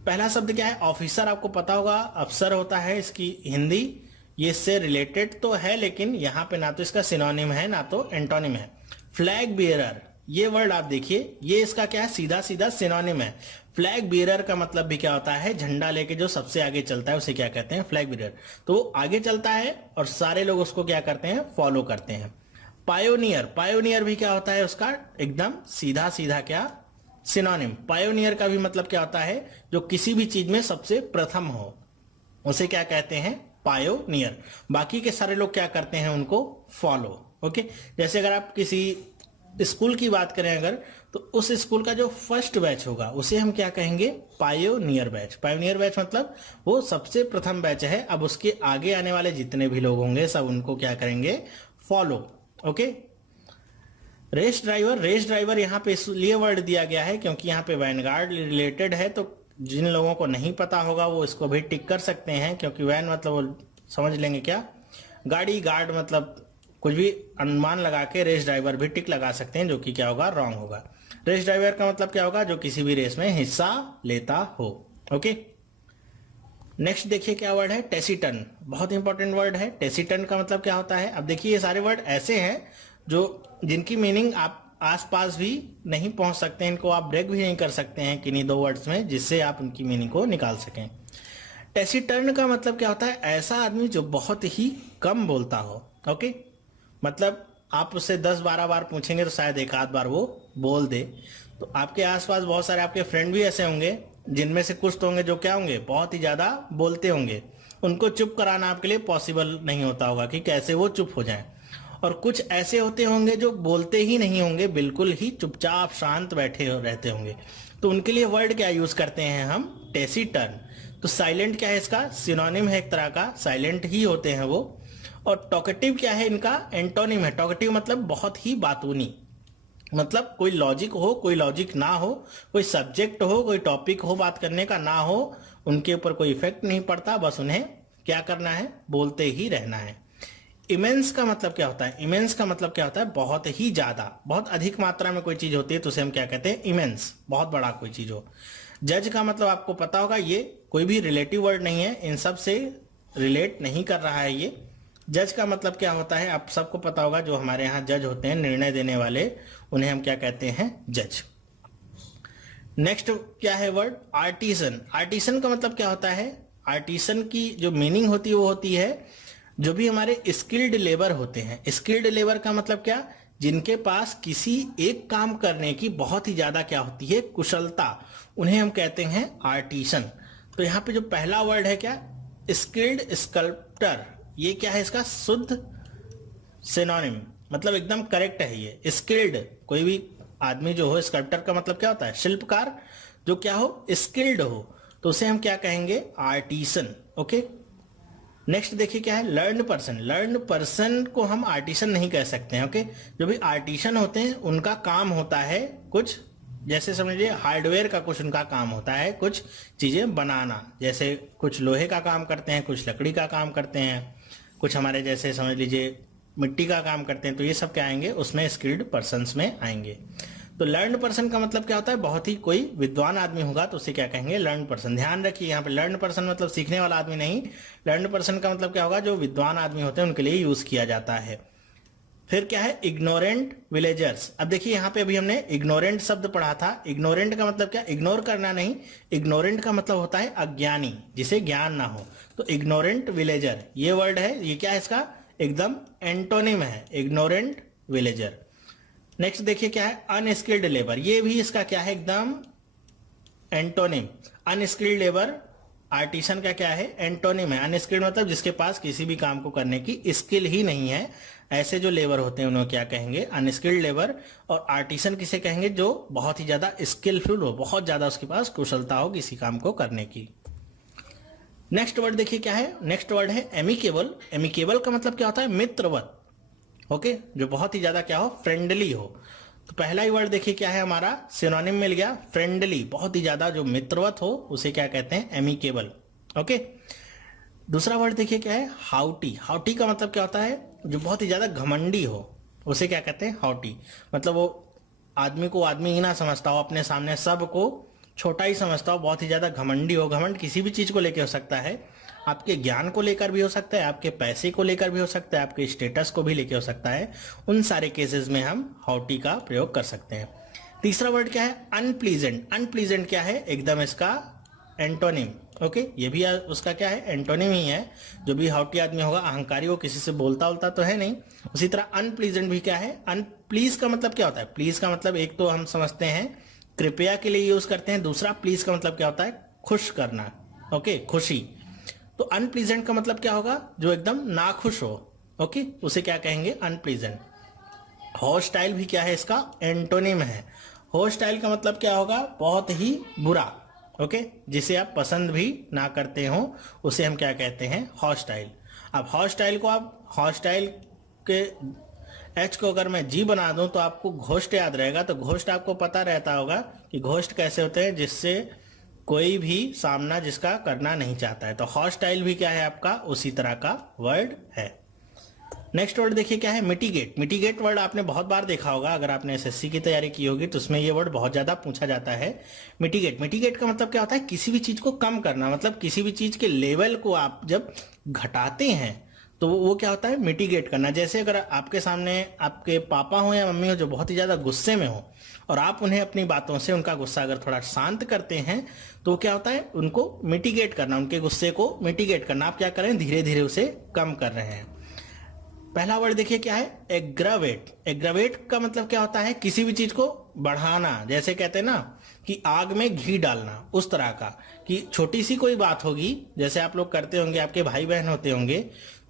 पहला शब्द क्या है? ऑफिसर। आपको पता होगा अफसर होता है इसकी हिंदी, ये इससे रिलेटेड तो है लेकिन यहाँ पे ना तो इसका सिनोनिम है ना तो एंटोनिम है। फ्लैग बियरर, ये वर्ड आप देखिए, ये इसका क्या है? सीधा सीधा सिनोनिम है। फ्लैग बियरर का मतलब भी क्या होता है? झंडा लेके जो सबसे आगे चलता है उसे क्या कहते हैं? Flag bearer. तो वो आगे चलता है और सारे लोग उसको क्या करते हैं? फॉलो करते हैं। पायोनियर। पायोनियर भी क्या होता है? उसका एकदम सीधा सीधा क्या सिनोनिम। पायोनियर का भी मतलब क्या होता है? जो किसी भी चीज में सबसे प्रथम हो, उसे क्या कहते हैं? पायोनियर। बाकी के सारे लोग क्या करते हैं? उनको फॉलो। ओके, जैसे अगर आप किसी स्कूल की बात करें अगर, तो उस स्कूल का जो फर्स्ट बैच होगा उसे हम क्या कहेंगे? Pioneer batch. पायोनियर बैच मतलब वो सबसे प्रथम बैच है। अब उसके आगे आने वाले जितने भी लोग होंगे सब उनको क्या करेंगे? Follow. Okay, race driver. Race driver यहाँ पे इसलिए वर्ड दिया गया है क्योंकि यहाँ पे वैनगार्ड रिलेटेड है, तो जिन लोगों को नहीं पता होगा वो इसको भी टिक कर सकते हैं, क्योंकि वैन मतलब वो समझ लेंगे क्या? गाड़ी। गार्ड मतलब कुछ भी अनुमान लगा के रेस ड्राइवर भी टिक लगा सकते हैं, जो कि क्या होगा? रॉन्ग होगा। रेस ड्राइवर का मतलब क्या होगा? जो किसी भी रेस में हिस्सा लेता हो। ओके, नेक्स्ट देखिए क्या वर्ड है? टेसिटन। बहुत इंपॉर्टेंट वर्ड है। टेसिटन का मतलब क्या होता है? अब देखिए ये सारे वर्ड ऐसे हैं जो जिनकी मीनिंग आप आसपास भी नहीं पहुंच सकते हैं, इनको आप ब्रेक भी नहीं कर सकते हैं किन्हीं दो वर्ड्स में जिससे आप उनकी मीनिंग को निकाल सकें। टेसिटर्न का मतलब क्या होता है? ऐसा आदमी जो बहुत ही कम बोलता हो। ओके, मतलब आप उससे 10-12 बार पूछेंगे तो शायद एक आध बार वो बोल दे। तो आपके आसपास बहुत सारे आपके फ्रेंड भी ऐसे होंगे जिनमें से कुछ तो होंगे जो क्या होंगे? बहुत ही ज्यादा बोलते होंगे। उनको चुप कराना आपके लिए पॉसिबल नहीं होता होगा कि कैसे वो चुप हो जाएं। और कुछ ऐसे होते होंगे जो बोलते ही नहीं होंगे, बिल्कुल ही चुपचाप शांत बैठे रहते होंगे, तो उनके लिए वर्ड क्या यूज करते हैं हम? टेसिटर्न। तो साइलेंट क्या है इसका सिनोनिम है एक तरह का, साइलेंट ही होते हैं वो। और टॉकेटिव क्या है इनका एंटोनिम है। टॉकेटिव मतलब बहुत ही बातूनी, मतलब कोई लॉजिक हो कोई लॉजिक ना हो, कोई सब्जेक्ट हो कोई टॉपिक हो बात करने का ना हो, उनके ऊपर कोई इफेक्ट नहीं पड़ता, बस उन्हें क्या करना है बोलते ही रहना है। इमेंस का मतलब क्या होता है? इमेंस का मतलब क्या होता है? बहुत ही ज्यादा, बहुत अधिक मात्रा में कोई चीज होती है तो उसे हम क्या कहते हैं? इमेंस, बहुत बड़ा कोई चीज हो। जज का मतलब आपको पता होगा, ये कोई भी रिलेटिव वर्ड नहीं है, इन सब से रिलेट नहीं कर रहा है ये। जज का मतलब क्या होता है आप सबको पता होगा, जो हमारे यहाँ जज होते हैं निर्णय देने वाले, उन्हें हम क्या कहते हैं? जज। नेक्स्ट क्या है वर्ड? आर्टिसन। आर्टिसन का मतलब क्या होता है? आर्टिसन की जो मीनिंग होती है वो होती है जो भी हमारे स्किल्ड लेबर होते हैं। स्किल्ड लेबर का मतलब क्या? जिनके पास किसी एक काम करने की बहुत ही ज्यादा क्या होती है? कुशलता, उन्हें हम कहते हैं आर्टिसन। तो यहाँ पे जो पहला वर्ड है क्या? स्किल्ड स्कल्प्टर, ये क्या है इसका शुद्ध सिनोनिम, मतलब एकदम करेक्ट है ये। स्किल्ड कोई भी आदमी जो हो, स्कल्प्टर का मतलब क्या होता है? शिल्पकार जो क्या हो? स्किल्ड हो, तो उसे हम क्या कहेंगे? आर्टिसन। ओके, नेक्स्ट देखिए क्या है? Learn person. लर्न पर्सन को हम आर्टिसन नहीं कह सकते हैं। ओके, जो भी आर्टिसन होते हैं उनका काम होता है कुछ, जैसे समझ लीजिए हार्डवेयर का कुछ उनका काम होता है, कुछ चीजें बनाना, जैसे कुछ लोहे का काम करते हैं, कुछ लकड़ी का काम करते हैं, कुछ हमारे जैसे समझ लीजिए मिट्टी का काम करते हैं, तो ये सब क्या आएंगे? उसमें स्किल्ड पर्सन्स में आएंगे। तो लर्न पर्सन का मतलब क्या होता है? बहुत ही कोई विद्वान आदमी होगा तो उसे क्या कहेंगे? Learn person. ध्यान रखिए यहाँ पे लर्न पर्सन मतलब सीखने वाला आदमी नहीं, लर्न पर्सन का मतलब क्या होगा? जो विद्वान आदमी होते हैं उनके लिए यूज किया जाता है। फिर क्या है? Ignorant villagers. अब देखिए यहाँ पे अभी हमने इग्नोरेंट शब्द पढ़ा था। इग्नोरेंट का मतलब क्या? इग्नोर करना नहीं, इग्नोरेंट का मतलब होता है अज्ञानी, जिसे ज्ञान ना हो। तो इग्नोरेंट विलेजर ये वर्ड है, ये क्या है इसका? एकदम एंटोनिम है, इग्नोरेंट विलेजर। नेक्स्ट देखिए क्या है? अनस्किल्ड लेबर, ये भी इसका क्या है? एकदम एंटोनिम। अनस्किल्ड लेबर आर्टिसन का क्या है? एंटोनिम है। अनस्किल्ड मतलब जिसके पास किसी भी काम को करने की स्किल ही नहीं है, ऐसे जो लेबर होते हैं उन्हें क्या कहेंगे? Unskilled labour. और आर्टिसन किसे कहेंगे? जो बहुत ही ज्यादा स्किलफुल हो, बहुत ज्यादा उसके पास कुशलता हो किसी काम को करने की। नेक्स्ट वर्ड देखिए क्या है? नेक्स्ट वर्ड है एमिकेबल। एमिकेबल का मतलब क्या होता है? मित्रवत। ओके, जो बहुत ही ज्यादा क्या हो? फ्रेंडली हो। तो पहला ही वर्ड देखिए क्या है हमारा? सिनोनिम मिल गया फ्रेंडली, बहुत ही ज्यादा जो मित्रवत हो उसे क्या कहते हैं? एमिकेबल। ओके, दूसरा वर्ड देखिए क्या है? हाउटी। हाउटी का मतलब क्या होता है? जो बहुत ही ज्यादा घमंडी हो उसे क्या कहते हैं? हाउटी। मतलब वो आदमी को आदमी ही ना समझता हो, अपने सामने सबको छोटा ही समझता हो, बहुत ही ज्यादा घमंडी हो। घमंड किसी भी चीज को लेकर हो सकता है, आपके ज्ञान को लेकर भी हो सकता है, आपके पैसे को लेकर भी हो सकता है, आपके स्टेटस को भी लेकर हो सकता है। उन सारे केसेस में हम हाउटी का प्रयोग कर सकते हैं। तीसरा वर्ड क्या है? अनप्लीजेंट। अनप्लीजेंट क्या है? एकदम इसका एंटोनिम। ओके, ये भी उसका क्या है? एंटोनिम ही है। जो भी हाउटी आदमी होगा, अहंकारी हो, किसी से बोलता उलता तो है नहीं। उसी तरह अनप्लीजेंट भी क्या है? अनप्लीज का मतलब क्या होता है? प्लीज का मतलब एक तो हम समझते हैं कृपया के लिए यूज करते हैं, दूसरा प्लीज का मतलब क्या होता है? खुश करना। ओके, खुशी। तो अनप्लीजेंट का मतलब क्या होगा? जो एकदम नाखुश हो। ओके, उसे क्या कहेंगे? अनप्लीजेंट। हॉस्टाइल भी क्या है? इसका एंटोनिम है। हॉस्टाइल का मतलब क्या होगा? बहुत ही बुरा। ओके, जिसे आप पसंद भी ना करते हो उसे हम क्या कहते हैं? हॉस्टाइल। अब हॉस्टाइल को आप हॉस्टाइल के एच को अगर मैं जी बना दूं तो आपको घोस्ट याद रहेगा। तो घोस्ट आपको पता रहता होगा कि घोस्ट कैसे होते हैं, जिससे कोई भी सामना जिसका करना नहीं चाहता है। तो हॉस्टाइल भी क्या है आपका? उसी तरह का वर्ड है। नेक्स्ट वर्ड देखिए क्या है? मिटिगेट। मिटिगेट वर्ड आपने बहुत बार देखा होगा, अगर आपने एसएससी की तैयारी की होगी तो उसमें ये वर्ड बहुत ज्यादा पूछा जाता है। मिटिगेट। मिटिगेट का मतलब क्या होता है? किसी भी चीज को कम करना, मतलब किसी भी चीज के लेवल को आप जब घटाते हैं तो वो क्या होता है? मिटिगेट करना। जैसे अगर आपके सामने आपके पापा हो या मम्मी हो जो बहुत ही ज्यादा गुस्से में हो और आप उन्हें अपनी बातों से उनका गुस्सा अगर थोड़ा शांत करते हैं तो क्या होता है? उनको मिटिगेट करना, उनके गुस्से को मिटिगेट करना। आप क्या कर रहे हैं? धीरे धीरे उसे कम कर रहे हैं। पहला वर्ड देखिए क्या है? एग्रावेट। एग्रावेट का मतलब क्या होता है? किसी भी चीज को बढ़ाना। जैसे कहते हैं ना कि आग में घी डालना, उस तरह का। कि छोटी सी कोई बात होगी, जैसे आप लोग करते होंगे, आपके भाई बहन होते होंगे,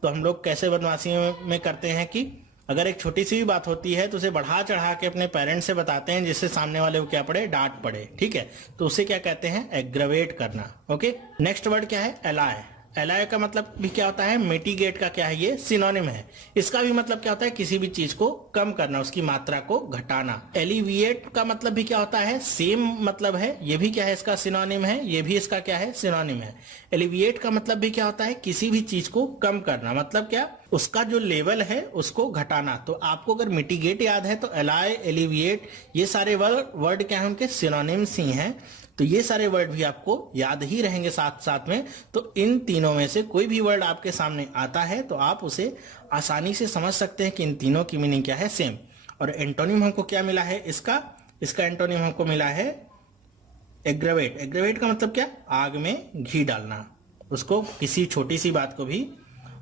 तो हम लोग कैसे बदमाशी में करते हैं कि अगर एक छोटी सी भी बात होती है तो उसे बढ़ा चढ़ा के अपने पेरेंट्स से बताते हैं, जिससे सामने वाले को क्या पड़े, डांट पड़े, ठीक है। तो उसे क्या कहते हैं, एग्रवेट करना। ओके, नेक्स्ट वर्ड क्या है, एलाय। एलाय का मतलब भी क्या होता है, मिटिगेट का क्या है, ये सिनोनिम है। इसका भी मतलब क्या होता है, किसी भी चीज को कम करना, उसकी मात्रा को घटाना। एलिविएट का मतलब भी क्या होता है, सेम मतलब है, ये भी क्या है, इसका सिनोनिम है, ये भी इसका क्या है, सिनोनिम है। एलिविएट का मतलब भी क्या होता है, किसी भी चीज को कम करना, मतलब क्या, उसका जो लेवल है उसको घटाना। तो आपको अगर मिटिगेट याद है तो एलाय, एलिविएट, ये सारे वर्ड क्या है, उनके सिनोनिम्स ही हैं। तो ये सारे वर्ड भी आपको याद ही रहेंगे साथ साथ में। तो इन तीनों में से कोई भी वर्ड आपके सामने आता है तो आप उसे आसानी से समझ सकते हैं कि इन तीनों की मीनिंग क्या है, सेम। और एंटोनिम हमको क्या मिला है, इसका एंटोनिम हमको मिला है एग्रवेट। एग्रवेट का मतलब क्या, आग में घी डालना, उसको किसी छोटी सी बात को भी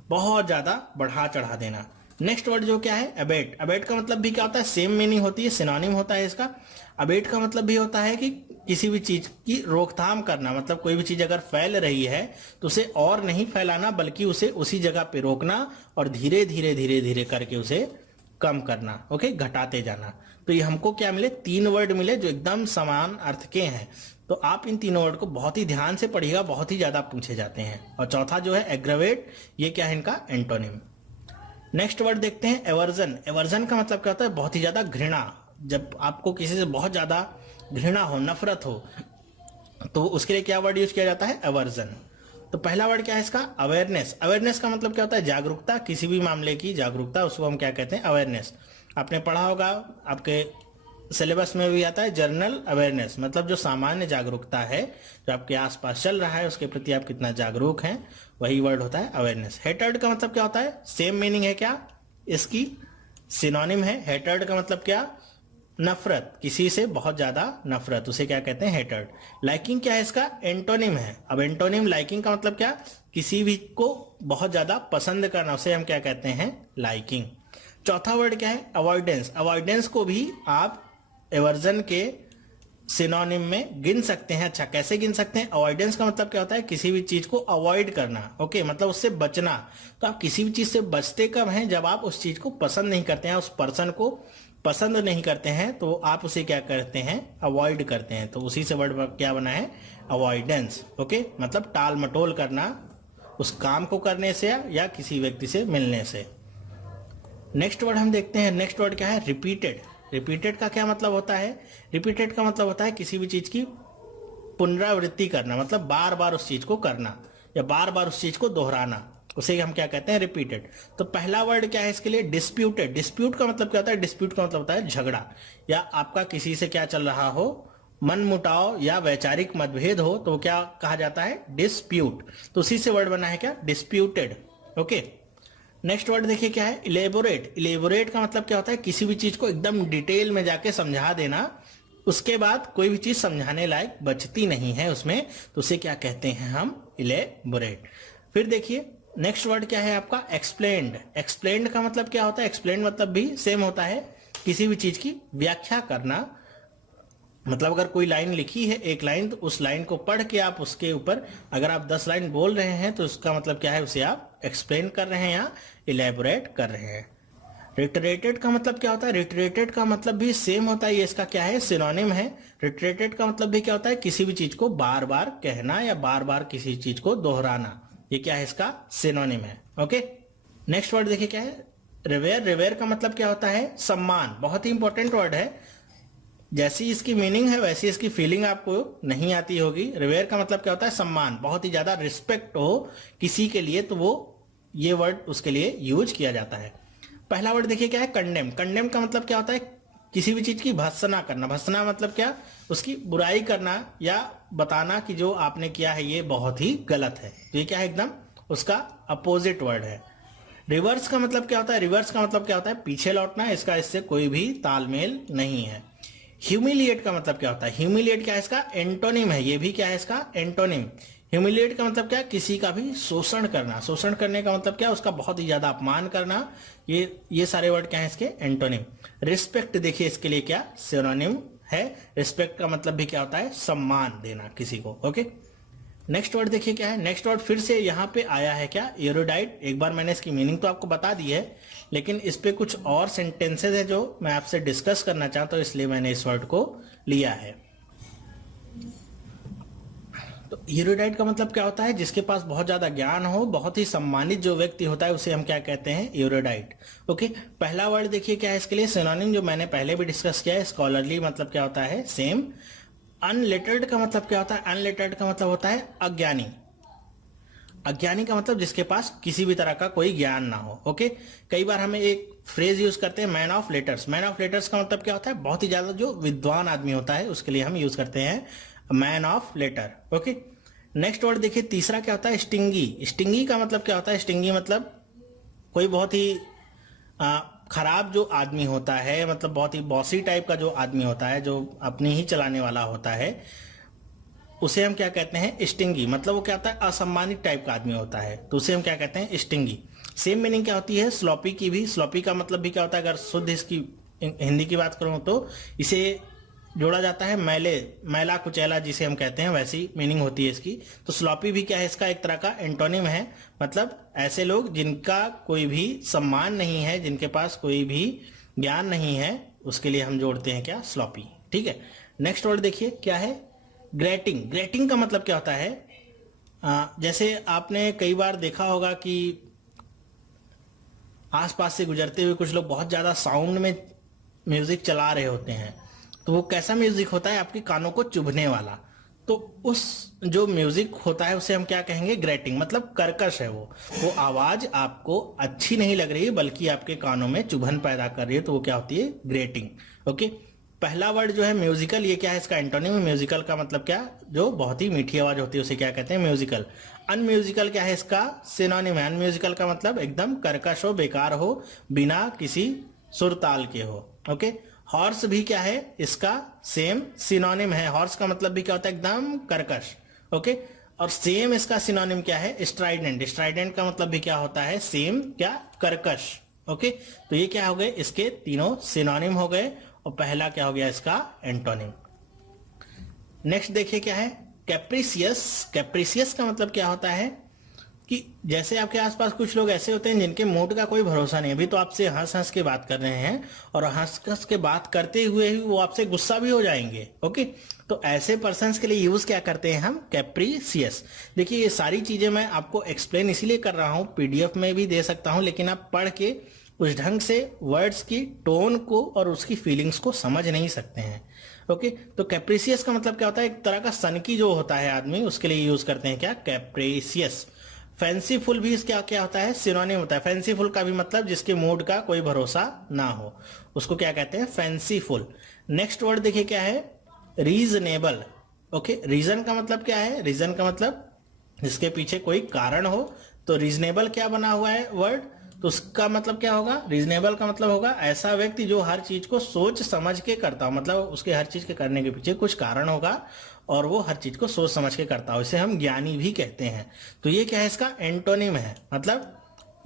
बहुत ज्यादा बढ़ा चढ़ा देना। नेक्स्ट वर्ड जो क्या है, अबेट। अबेट का मतलब भी क्या होता है, सेम मीनिंग होती है, सिनोनिम होता है इसका। अबेट का मतलब भी होता है कि किसी भी चीज की रोकथाम करना, मतलब कोई भी चीज अगर फैल रही है तो उसे और नहीं फैलाना, बल्कि उसे उसी जगह पे रोकना और धीरे धीरे धीरे धीरे करके उसे कम करना। ओके, घटाते जाना। तो ये हमको क्या मिले, 3 वर्ड मिले जो एकदम समान अर्थ के हैं। तो आप इन तीनों वर्ड को बहुत ही ध्यान से पढ़िएगा, बहुत ही ज्यादा पूछे जाते हैं। और चौथा जो है एग्रवेट, ये क्या है, इनका एंटोनिम। नेक्स्ट वर्ड देखते हैं एवर्जन। एवर्जन का मतलब क्या होता है, बहुत ही ज्यादा घृणा। जब आपको किसी से बहुत ज्यादा घृणा हो, नफरत हो, तो उसके लिए क्या वर्ड यूज किया जाता है, एवर्जन। तो पहला वर्ड क्या है इसका, अवेयरनेस। अवेयरनेस का मतलब क्या होता है, जागरूकता, किसी भी मामले की जागरूकता, उसको हम क्या कहते हैं, अवेयरनेस। आपने पढ़ा होगा, आपके सिलेबस में भी आता है जनरल अवेयरनेस, मतलब जो सामान्य जागरूकता है, जो आपके आसपास चल रहा है उसके प्रति आप कितना जागरूक हैं, वही वर्ड होता है अवेयरनेस। हेटर्ड का मतलब क्या होता है, सेम मीनिंग है क्या, इसकी सिनोनिम है। हेटर्ड का मतलब क्या, नफरत, किसी से बहुत ज्यादा नफरत, उसे क्या कहते हैं, हेटर्ड। लाइकिंग क्या है इसका, एंटोनिम है। अब एंटोनिम लाइकिंग का मतलब क्या, किसी भी को बहुत ज्यादा पसंद करना, उसे हम क्या कहते हैं, लाइकिंग। चौथा वर्ड क्या है, अवॉइडेंस। अवॉइडेंस को भी आप एवर्जन के सिनोनिम में गिन सकते हैं। अच्छा, कैसे गिन सकते हैं, अवॉइडेंस का मतलब क्या होता है, किसी भी चीज को अवॉइड करना। ओके, मतलब उससे बचना। तो आप किसी भी चीज से बचते कब हैं, जब आप उस चीज को पसंद नहीं करते हैं, उस पर्सन को पसंद नहीं करते हैं, तो आप उसे क्या करते हैं, अवॉइड करते हैं। तो उसी से वर्ड क्या बना है, अवॉइडेंस। ओके, मतलब टाल मटोल करना उस काम को करने से या किसी व्यक्ति से मिलने से। नेक्स्ट वर्ड हम देखते हैं, नेक्स्ट वर्ड क्या है, रिपीटेड। रिपीटेड का क्या मतलब होता है, रिपीटेड का मतलब होता है किसी भी चीज की पुनरावृत्ति करना, मतलब बार बार उस चीज को करना या बार बार उस चीज को दोहराना, उसे हम क्या कहते हैं, रिपीटेड। तो पहला वर्ड क्या है इसके लिए, डिस्प्यूटेड। डिस्प्यूट का मतलब क्या होता है, डिस्प्यूट का मतलब होता है झगड़ा, या आपका किसी से क्या चल रहा हो, मन मुटाव या वैचारिक मतभेद हो, तो क्या कहा जाता है, डिस्प्यूट। तो उसी से वर्ड बना है क्या, डिस्प्यूटेड। ओके, नेक्स्ट वर्ड देखिए क्या है, इलेबोरेट। इलेबोरेट का मतलब क्या होता है, किसी भी चीज को एकदम डिटेल में जाके समझा देना, उसके बाद कोई भी चीज समझाने लायक बचती नहीं है उसमें, तो उसे क्या कहते हैं हम, इलेबोरेट। फिर देखिए नेक्स्ट वर्ड क्या है आपका, एक्सप्लेन्ड। एक्सप्लेन्ड का मतलब क्या होता है, एक्सप्लेन मतलब भी सेम होता है, किसी भी चीज की व्याख्या करना। मतलब अगर कोई लाइन लिखी है, एक लाइन, तो उस लाइन को पढ़ के आप उसके ऊपर अगर आप 10 लाइन बोल रहे हैं तो उसका मतलब क्या है, उसे आप एक्सप्लेन कर रहे हैं या इलेबोरेट कर रहे हैं। रिटरेटेड का मतलब क्या होता है, रिटरेटेड का मतलब भी सेम होता है, ये इसका क्या है, सिनोनिम है। रिटरेटेड का मतलब भी क्या होता है, किसी भी चीज को बार बार कहना या बार बार किसी चीज को दोहराना, ये क्या है, इसका सिनोनिम है। ओके, नेक्स्ट वर्ड देखिए क्या है, रिवेयर। रिवेयर का मतलब क्या होता है, सम्मान। बहुत ही इंपॉर्टेंट वर्ड है, जैसी इसकी मीनिंग है वैसी इसकी फीलिंग आपको नहीं आती होगी। रिवेयर का मतलब क्या होता है, सम्मान, बहुत ही ज्यादा रिस्पेक्ट हो किसी के लिए, तो वो ये वर्ड उसके लिए यूज किया जाता है। पहला वर्ड देखिए क्या है, कंडेम। कंडेम का मतलब क्या होता है, किसी भी चीज की भर्त्सना करना। भर्त्सना मतलब क्या, उसकी बुराई करना या बताना कि जो आपने किया है ये बहुत ही गलत है। तो ये क्या है, एकदम उसका अपोजिट वर्ड है। रिवर्स का मतलब क्या होता है, रिवर्स का मतलब क्या होता है, पीछे लौटना। इसका इससे कोई भी तालमेल नहीं है। ह्यूमिलिएट का मतलब क्या होता है, ह्यूमिलिएट क्या है, इसका एंटोनिम है। ये भी क्या है, इसका एंटोनिम। ह्यूमिलिएट का मतलब क्या, किसी का भी शोषण करना। शोषण करने का मतलब क्या, उसका बहुत ही ज्यादा अपमान करना। ये सारे वर्ड क्या है इसके, एंटोनिम। रिस्पेक्ट देखिए इसके लिए क्या सिनोनिम है। रिस्पेक्ट का मतलब भी क्या होता है, सम्मान देना किसी को। ओके, नेक्स्ट वर्ड देखिए क्या है। नेक्स्ट वर्ड फिर से यहाँ पे आया है क्या, एरोडाइट। एक बार मैंने इसकी मीनिंग तो आपको बता दी है, लेकिन इस पे कुछ और सेंटेंसेज है जो मैं आपसे डिस्कस करना चाहता हूँ, इसलिए मैंने इस वर्ड को लिया है। तो एरोडाइट का मतलब क्या होता है, जिसके पास बहुत ज्यादा ज्ञान हो, बहुत ही सम्मानित जो व्यक्ति होता है उसे हम क्या कहते हैं, एरोडाइट। ओके, पहला वर्ड देखिए क्या है इसके लिए, सिनोनिम जो मैंने पहले भी डिस्कस किया है। स्कॉलरली मतलब क्या होता है, सेम। अनलेटर्ड का मतलब क्या होता है, अनलेटर्ड का मतलब होता है अज्ञानी। अज्ञानी का मतलब जिसके पास किसी भी तरह का कोई ज्ञान ना हो। ओके, कई बार हमें एक फ्रेज यूज करते हैं, man of letters. Man of letters का मतलब क्या होता है, बहुत ही ज्यादा जो विद्वान आदमी होता है उसके लिए हम यूज करते हैं man of letter. Okay, next word देखिए तीसरा क्या होता है, स्टिंगी। स्टिंगी का मतलब क्या होता है, स्टिंगी मतलब कोई बहुत ही खराब जो आदमी होता है, मतलब बहुत ही बॉसी टाइप का जो आदमी होता है, जो अपनी ही चलाने वाला होता है, उसे हम क्या कहते हैं, स्टिंगी। मतलब वो क्या होता है, असम्मानित टाइप का आदमी होता है, तो उसे हम क्या कहते हैं, स्टिंगी। सेम मीनिंग क्या होती है स्लॉपी की भी। स्लॉपी का मतलब भी क्या होता है, अगर शुद्ध इसकी हिंदी की बात करूं तो इसे जोड़ा जाता है मैले, मैला कुचैला जिसे हम कहते हैं, वैसी मीनिंग होती है इसकी। तो स्लॉपी भी क्या है, इसका एक तरह का एंटोनिम है। मतलब ऐसे लोग जिनका कोई भी सम्मान नहीं है, जिनके पास कोई भी ज्ञान नहीं है, उसके लिए हम जोड़ते हैं क्या, स्लॉपी। ठीक है, नेक्स्ट वर्ड देखिए क्या है, ग्रेटिंग। ग्रेटिंग का मतलब क्या होता है, जैसे आपने कई बार देखा होगा कि आसपास से गुजरते हुए कुछ लोग बहुत ज्यादा साउंड में म्यूजिक चला रहे होते हैं, तो वो कैसा म्यूजिक होता है, आपके कानों को चुभने वाला। तो उस जो म्यूजिक होता है उसे हम क्या कहेंगे, ग्रेटिंग। मतलब कर्कश है वो आवाज आपको अच्छी नहीं लग रही है, बल्कि आपके कानों में चुभन पैदा कर रही है, तो वो क्या होती है, ग्रेटिंग। ओके, पहला वर्ड जो है म्यूजिकल, ये क्या है, इसका एंटोनिम। म्यूजिकल का मतलब क्या, जो बहुत ही मीठी आवाज होती है उसे क्या कहते हैं, म्यूजिकल। अनम्यूजिकल क्या है, इसका सिनोनिम है। अनम्यूजिकल का मतलब एकदम कर्कश हो, बेकार हो, बिना किसी सुर ताल के हो। ओके, हॉर्स भी क्या है, इसका सेम सिनोनिम है। हॉर्स का मतलब भी क्या होता है, एकदम कर्कश। ओके, और सेम इसका सिनोनिम क्या है, स्ट्राइडेंट। स्ट्राइडेंट का मतलब भी क्या होता है, सेम क्या, कर्कश। ओके, तो ये क्या हो गए, इसके तीनों सिनोनिम हो गए, और पहला क्या हो गया, इसका एंटोनिम। नेक्स्ट देखिए क्या है, कैप्रिसियस। कैप्रिसियस का मतलब क्या होता है कि जैसे आपके आसपास कुछ लोग ऐसे होते हैं जिनके मूड का कोई भरोसा नहीं। अभी तो आपसे हंस हंस के बात कर रहे हैं, और हंस हंस के बात करते हुए ही वो आपसे गुस्सा भी हो जाएंगे। ओके, तो ऐसे पर्सन्स के लिए यूज क्या करते हैं हम, कैप्रिसियस। देखिए ये सारी चीजें मैं आपको एक्सप्लेन इसीलिए कर रहा हूं, पीडीएफ में भी दे सकता हूं, लेकिन आप पढ़ के उस ढंग से वर्ड्स की टोन को और उसकी फीलिंग्स को समझ नहीं सकते हैं। ओके, तो कैप्रिसियस का मतलब क्या होता है, एक तरह का सनकी जो होता है आदमी, उसके लिए यूज करते हैं क्या, कैप्रिसियस। फैंसीफुल भी इसका क्या होता है, सिनोनिम होता है। फैंसीफुल का भी मतलब जिसके मूड का कोई भरोसा ना हो, उसको क्या कहते हैं, फैंसीफुल। नेक्स्ट वर्ड देखिए क्या है, रीजनेबल। ओके, रीजन का मतलब क्या है, रीजन का मतलब जिसके पीछे कोई कारण हो। तो रीजनेबल क्या बना हुआ है वर्ड, तो उसका मतलब क्या होगा, रीजनेबल का मतलब होगा ऐसा व्यक्ति जो हर चीज को सोच समझ के करता हो। मतलब उसके हर चीज के करने के पीछे कुछ कारण होगा, और वो हर चीज को सोच समझ के करता हो, इसे हम ज्ञानी भी कहते हैं। तो ये क्या है, इसका एंटोनिम है। मतलब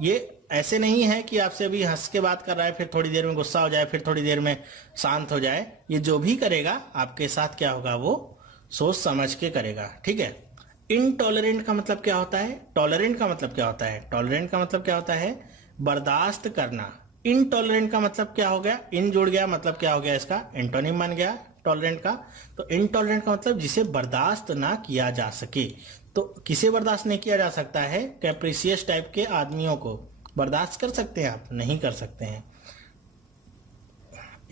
ये ऐसे नहीं है कि आपसे अभी हंस के बात कर रहा है, फिर थोड़ी देर में गुस्सा हो जाए, फिर थोड़ी देर में शांत हो जाए। ये जो भी करेगा आपके साथ क्या होगा, वो सोच समझ के करेगा। ठीक है, इनटॉलरेंट का मतलब क्या होता है, टॉलरेंट का मतलब क्या होता है, टॉलरेंट का मतलब क्या होता है, बर्दाश्त करना। इनटॉलरेंट का मतलब क्या हो गया, इन जुड़ गया, मतलब क्या हो गया, इसका एंटोनिम बन गया टॉलरेंट का। तो इनटॉलरेंट का मतलब जिसे बर्दाश्त ना किया जा सके। तो किसे बर्दाश्त नहीं किया जा सकता है, कैप्रिसियस टाइप के आदमियों को। बर्दाश्त कर सकते हैं आप, नहीं कर सकते हैं,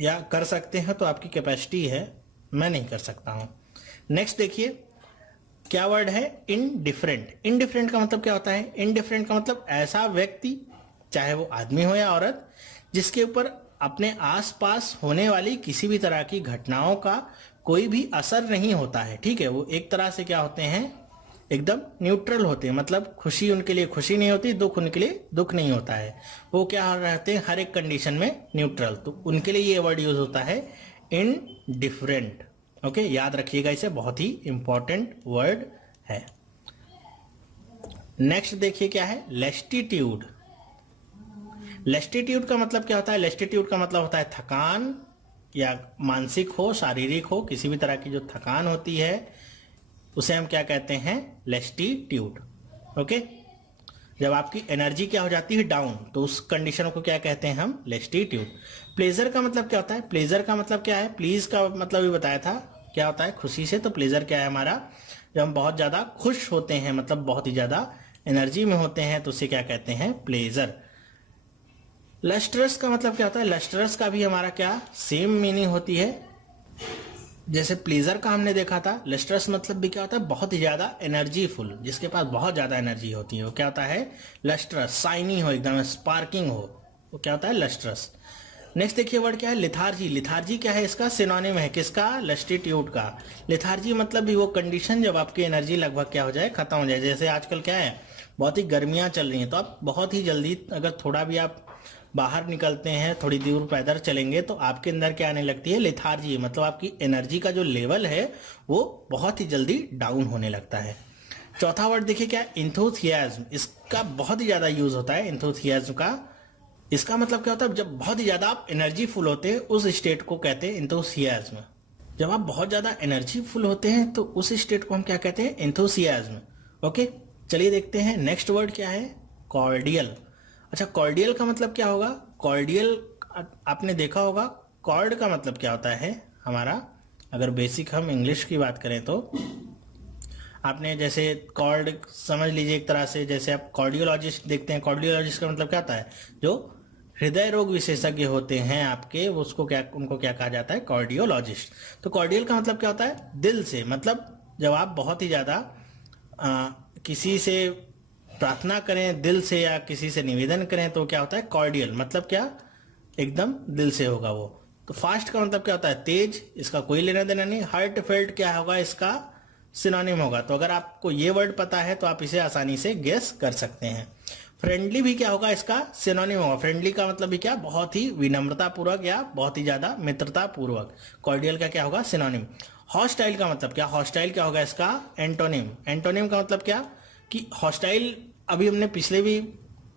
या कर सकते हैं तो आपकी कैपेसिटी है, मैं नहीं कर सकता हूं। नेक्स्ट देखिए क्या वर्ड है, इनडिफरेंट। इनडिफरेंट का मतलब क्या होता है, इनडिफरेंट का मतलब ऐसा व्यक्ति, चाहे वो आदमी हो या औरत, जिसके ऊपर अपने आसपास होने वाली किसी भी तरह की घटनाओं का कोई भी असर नहीं होता है। ठीक है, वो एक तरह से क्या होते हैं, एकदम न्यूट्रल होते हैं। मतलब खुशी उनके लिए खुशी नहीं होती, दुख उनके लिए दुख नहीं होता है। वो क्या रहते हैं, हर एक कंडीशन में न्यूट्रल। तो उनके लिए ये वर्ड यूज होता है इनडिफरेंट। ओके, याद रखिएगा इसे, बहुत ही इंपॉर्टेंट वर्ड है। नेक्स्ट देखिए क्या है, लेस्टिट्यूड। लेस्टिट्यूड का मतलब क्या होता है, लेस्टिट्यूड का मतलब होता है थकान, या मानसिक हो, शारीरिक हो, किसी भी तरह की जो थकान होती है उसे हम क्या कहते हैं, लेस्टिट्यूड। ओके, जब आपकी एनर्जी क्या हो जाती है, डाउन, तो उस कंडीशन को क्या कहते हैं हम, लेस्टिट्यूड। प्लेजर का मतलब क्या होता है, प्लेजर का मतलब क्या है, प्लीज का मतलब भी बताया था, क्या होता है, खुशी से। तो प्लेजर क्या है हमारा, जब हम बहुत ज्यादा खुश होते हैं, मतलब बहुत ही ज्यादा एनर्जी में होते हैं, तो उसे क्या कहते हैं, प्लेजर। लस्ट्रस का मतलब क्या होता है, लस्ट्रस का भी हमारा क्या सेम मीनिंग होती है, जैसे प्लेजर का हमने देखा था। लस्ट्रस मतलब भी क्या होता है, बहुत ही ज्यादा एनर्जीफुल, जिसके पास बहुत ज्यादा एनर्जी होती है वो क्या होता है, लस्ट्रस। शाइनी हो, एकदम स्पार्किंग हो, वो क्या होता है, लस्ट्रस। नेक्स्ट देखिए वर्ड क्या है, लिथार्जी। लिथार्जी क्या है, इसका सिनोनिम है किसका, लस्टिट्यूड का। लिथार्जी मतलब भी वो कंडीशन जब आपकी एनर्जी लगभग क्या हो जाए, खत्म हो जाए। जैसे आजकल क्या है, बहुत ही गर्मियां चल रही हैं, तो आप बहुत ही जल्दी अगर थोड़ा भी आप बाहर निकलते हैं, थोड़ी दूर पैदल चलेंगे, तो आपके अंदर क्या आने लगती है, लेथार्जी। मतलब आपकी एनर्जी का जो लेवल है वो बहुत ही जल्दी डाउन होने लगता है। चौथा वर्ड देखिए क्या, इंथुसियाज्म। इसका बहुत ही ज्यादा यूज होता है, इंथुसियाज्म का। इसका मतलब क्या होता है, जब बहुत ही ज्यादा आप एनर्जी फुल होते हैं, उस स्टेट को कहते हैं इंथुसियाज्म। जब आप बहुत ज्यादा एनर्जी फुल होते हैं, तो उस स्टेट को हम क्या कहते हैं, इंथुसियाज्म। ओके, चलिए देखते हैं नेक्स्ट वर्ड क्या है, कॉर्डियल। अच्छा, कॉर्डियल का मतलब क्या होगा, कॉर्डियल आपने देखा होगा, कॉर्ड का मतलब क्या होता है हमारा, अगर बेसिक हम इंग्लिश की बात करें तो आपने जैसे कॉर्ड समझ लीजिए एक तरह से, जैसे आप कार्डियोलॉजिस्ट देखते हैं, कार्डियोलॉजिस्ट का मतलब क्या होता है, जो हृदय रोग विशेषज्ञ होते हैं आपके, उसको क्या, उनको क्या कहा जाता है, कार्डियोलॉजिस्ट। तो कार्डियल का मतलब क्या होता है, दिल से। मतलब जब आप बहुत ही ज्यादा किसी से प्रार्थना करें दिल से, या किसी से निवेदन करें, तो क्या होता है, कार्डियल। मतलब क्या, एकदम दिल से होगा वो। तो फास्ट का मतलब क्या होता है, तेज, इसका कोई लेना देना नहीं। हार्ट फेल्ट क्या होगा, इसका सिनोनिम होगा। तो अगर आपको ये वर्ड पता है तो आप इसे आसानी से गेस कर सकते हैं। फ्रेंडली भी क्या होगा, इसका सिनोनिम होगा। फ्रेंडली का मतलब भी क्या, बहुत ही विनम्रता पूर्वक या बहुत ही ज्यादा मित्रता पूर्वक। कॉर्डियल का क्या होगा, सिनोनिम। हॉस्टाइल का मतलब क्या, हॉस्टाइल क्या होगा, इसका एंटोनिम। एंटोनिम का मतलब क्या, कि हॉस्टाइल अभी हमने पिछले भी